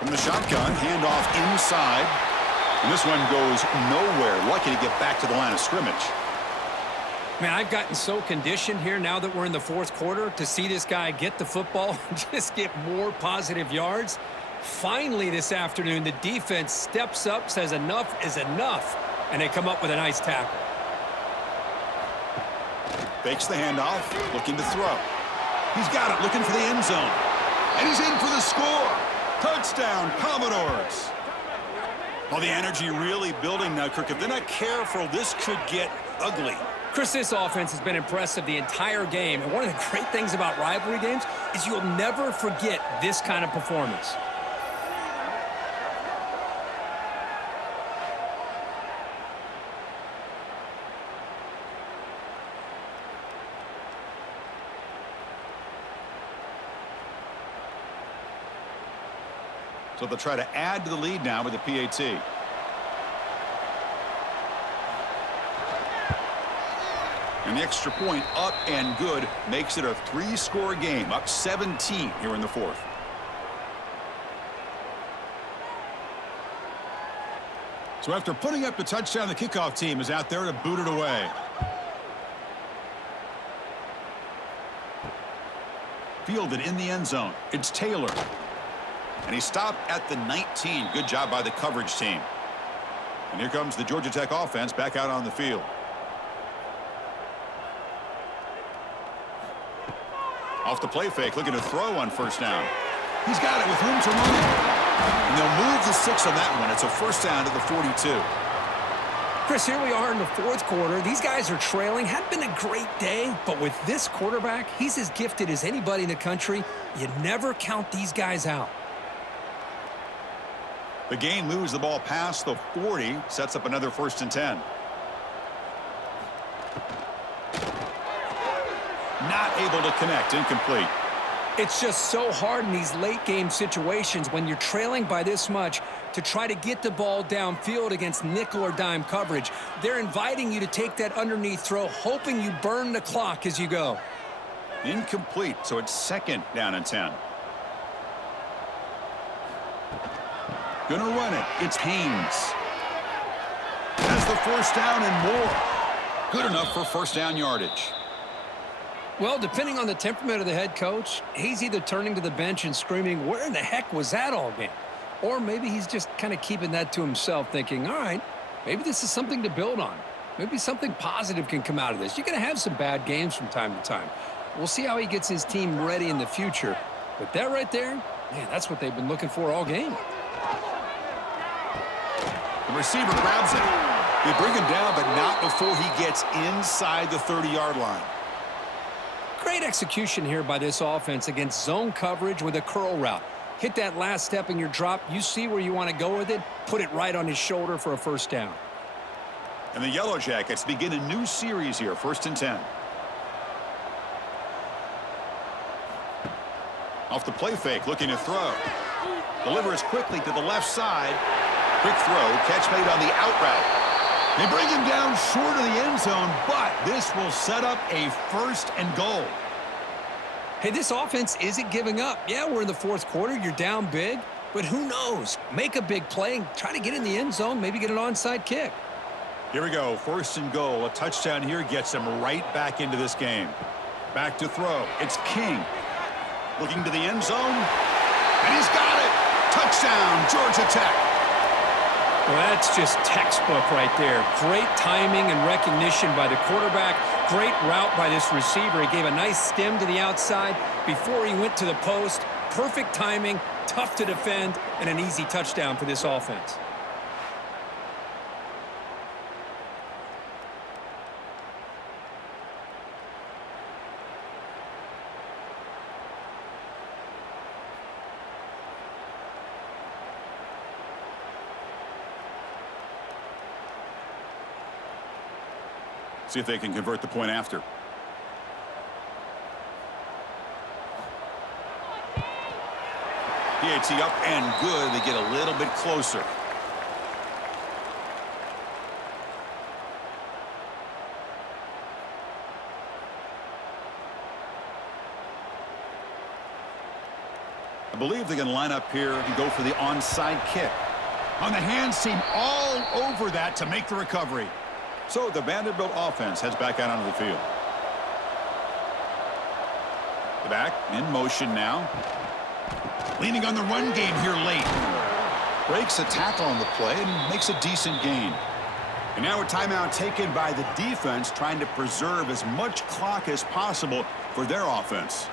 From the shotgun, handoff inside. And this one goes nowhere. Lucky to get back to the line of scrimmage. Man, I've gotten so conditioned here now that we're in the fourth quarter to see this guy get the football and just get more positive yards. Finally this afternoon, the defense steps up, says enough is enough, and they come up with a nice tackle. Fakes the handoff, looking to throw. He's got it, looking for the end zone. And he's in for the score. Touchdown, Commodores. Well, the energy really building now, Kirk. If they're not careful, this could get ugly. Chris, this offense has been impressive the entire game. And one of the great things about rivalry games is you'll never forget this kind of performance. So they'll try to add to the lead now with the PAT. And the extra point up and good makes it a 3-score game, up 17 here in the fourth. So after putting up the touchdown, the kickoff team is out there to boot it away. Fielded in the end zone. It's Taylor. And he stopped at the 19. Good job by the coverage team. And here comes the Georgia Tech offense back out on the field. Off the play fake, looking to throw on first down. He's got it with room to run. And they'll move the 6 on that one. It's a first down to the 42. Chris, here we are in the fourth quarter. These guys are trailing. Hadn't been a great day, but with this quarterback, he's as gifted as anybody in the country. You never count these guys out. The game moves the ball past the 40, sets up another 1st and 10. Not able to connect, incomplete. It's just so hard in these late game situations when you're trailing by this much to try to get the ball downfield against nickel or dime coverage. They're inviting you to take that underneath throw, hoping you burn the clock as you go. Incomplete, so it's 2nd down and 10. Gonna run it. It's Haynes. Has the 1st down and more. Good enough for 1st down yardage. Well, depending on the temperament of the head coach, he's either turning to the bench and screaming, where in the heck was that all game? Or maybe he's just kind of keeping that to himself, thinking, all right, maybe this is something to build on. Maybe something positive can come out of this. You're going to have some bad games from time to time. We'll see how he gets his team ready in the future. But that right there, man, that's what they've been looking for all game. The receiver grabs it. They bring him down, but not before he gets inside the 30-yard line. Great execution here by this offense against zone coverage with a curl route. Hit that last step in your drop. You see where you want to go with it. Put it right on his shoulder for a 1st down. And the Yellow Jackets begin a new series here, 1st and 10. Off the play fake, looking to throw. Delivers quickly to the left side. Quick throw, catch made on the out route. They bring him down short of the end zone, but this will set up a 1st and goal. Hey, this offense isn't giving up. Yeah, we're in the fourth quarter. You're down big, but who knows? Make a big play and try to get in the end zone, maybe get an onside kick. Here we go, 1st and goal. A touchdown here gets him right back into this game. Back to throw. It's King. Looking to the end zone, and he's got it. Touchdown, Georgia Tech. Well, that's just textbook right there. Great timing and recognition by the quarterback. Great route by this receiver. He gave a nice stem to the outside before he went to the post. Perfect timing, tough to defend, and an easy touchdown for this offense. See if they can convert the point after. PAT up and good. They get a little bit closer. believe they're going to line up here and go for the onside kick. On the hands team all over that to make the recovery. So the Vanderbilt offense heads back out onto the field. The back in motion now. Leaning on the run game here late. Breaks a tackle on the play and makes a decent gain. And now a timeout taken by the defense, trying to preserve as much clock as possible for their offense.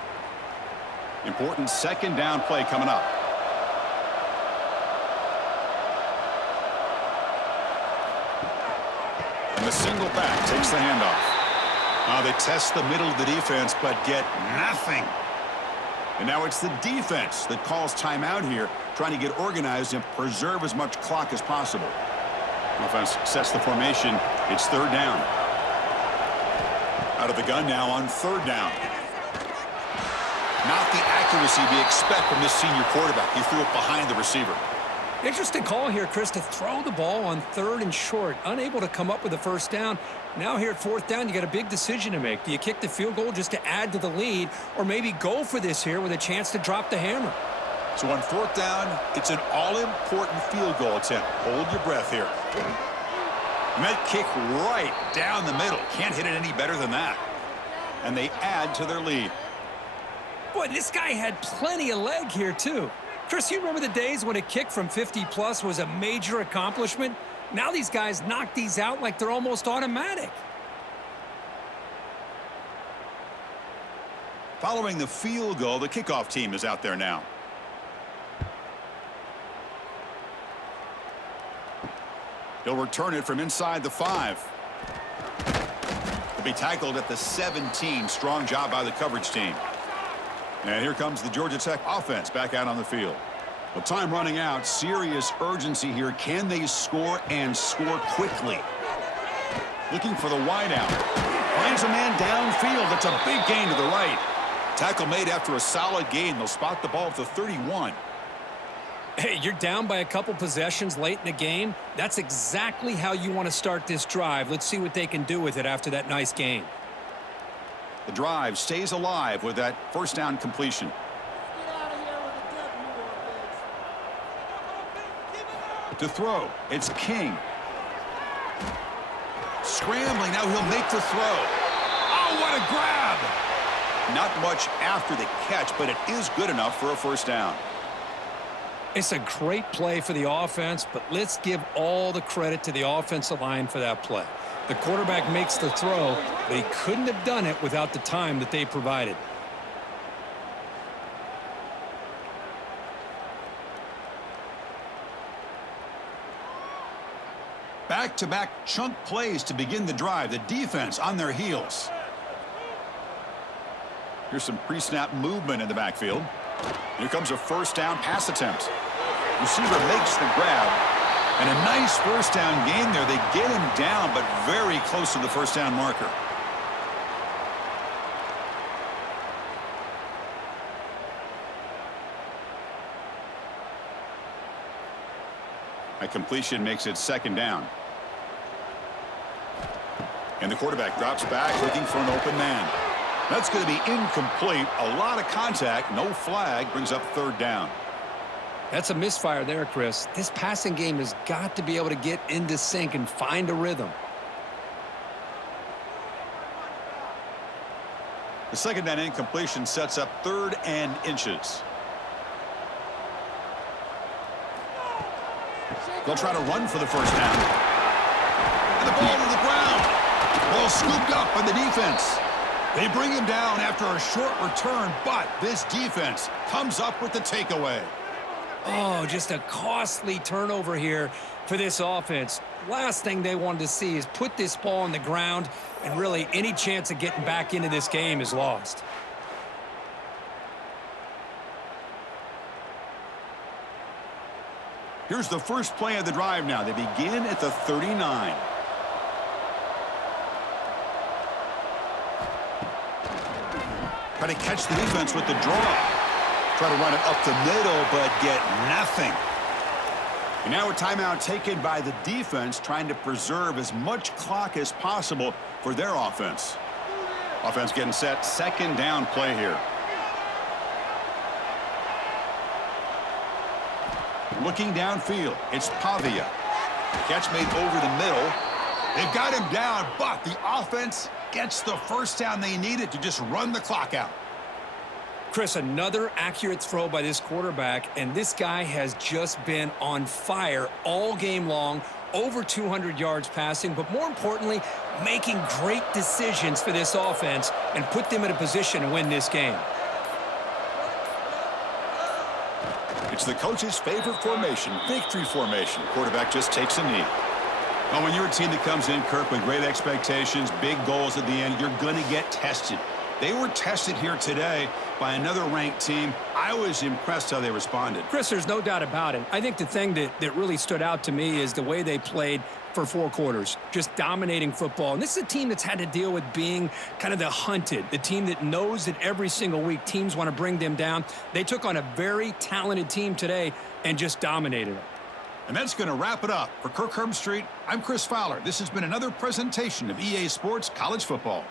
Important second down play coming up. And the single back takes the handoff. They test the middle of the defense, but get nothing. And now it's the defense that calls timeout here, trying to get organized and preserve as much clock as possible. Offense sets the formation. It's third down. Out of the gun now on third down. Not the accuracy we expect from this senior quarterback. He threw it behind the receiver. Interesting call here, Chris, to throw the ball on third and short. Unable to come up with a first down. Now here at fourth down, you got a big decision to make. Do you kick the field goal just to add to the lead, or maybe go for this here with a chance to drop the hammer? So on fourth down, it's an all-important field goal attempt. Hold your breath here. And that kick right down the middle. Can't hit it any better than that. And they add to their lead. Boy, this guy had plenty of leg here, too. Chris, you remember the days when a kick from 50-plus was a major accomplishment? Now these guys knock these out like they're almost automatic. Following the field goal, the kickoff team is out there now. He'll return it from inside the 5. He'll be tackled at the 17. Strong job by the coverage team. And here comes the Georgia Tech offense back out on the field. Well, time running out. Serious urgency here. Can they score and score quickly? Looking for the wideout. Finds a man downfield. That's a big gain to the right. Tackle made after a solid gain. They'll spot the ball at the 31. Hey, you're down by a couple possessions late in the game. That's exactly how you want to start this drive. Let's see what they can do with it after that nice gain. The drive stays alive with that first down completion. To throw, it's King. Scrambling, now he'll make the throw. Oh, what a grab! Not much after the catch, but it is good enough for a first down. It's a great play for the offense, but let's give all the credit to the offensive line for that play. The quarterback makes the throw, but he couldn't have done it without the time that they provided. Back-to-back chunk plays to begin the drive. The defense on their heels. Here's some pre-snap movement in the backfield. Here comes a first down pass attempt. Receiver makes the grab. And a nice first down gain there. They get him down, but very close to the first down marker. A completion makes it second down. And the quarterback drops back looking for an open man. That's going to be incomplete. A lot of contact. No flag. Brings up third down. That's a misfire there, Chris. This passing game has got to be able to get into sync and find a rhythm. The second down incompletion sets up 3rd and inches. They'll try to run for the first down. And the ball to the ground. Ball scooped up by the defense. They bring him down after a short return, but this defense comes up with the takeaway. Oh, just a costly turnover here for this offense. Last thing they wanted to see is put this ball on the ground, and really any chance of getting back into this game is lost. Here's the first play of the drive now. They begin at the 39. Try to catch the defense with the draw. Try to run it up the middle, but get nothing. And now a timeout taken by the defense, trying to preserve as much clock as possible for their offense. Offense getting set. Second down play here. Looking downfield, it's Pavia. Catch made over the middle. They've got him down, but the offense gets the first down they needed to just run the clock out. Chris, another accurate throw by this quarterback, and this guy has just been on fire all game long, over 200 yards passing, but more importantly, making great decisions for this offense and put them in a position to win this game. It's the coach's favorite formation, victory formation. Quarterback just takes a knee. Well, when you're a team that comes in, Kirk, with great expectations, big goals at the end, you're going to get tested. They were tested here today by another ranked team. I was impressed how they responded. Chris, there's no doubt about it. I think the thing that really stood out to me is the way they played for 4 quarters, just dominating football. And this is a team that's had to deal with being kind of the hunted, the team that knows that every single week teams want to bring them down. They took on a very talented team today and just dominated them. And that's going to wrap it up. For Kirk Herbstreit, I'm Chris Fowler. This has been another presentation of EA Sports College Football.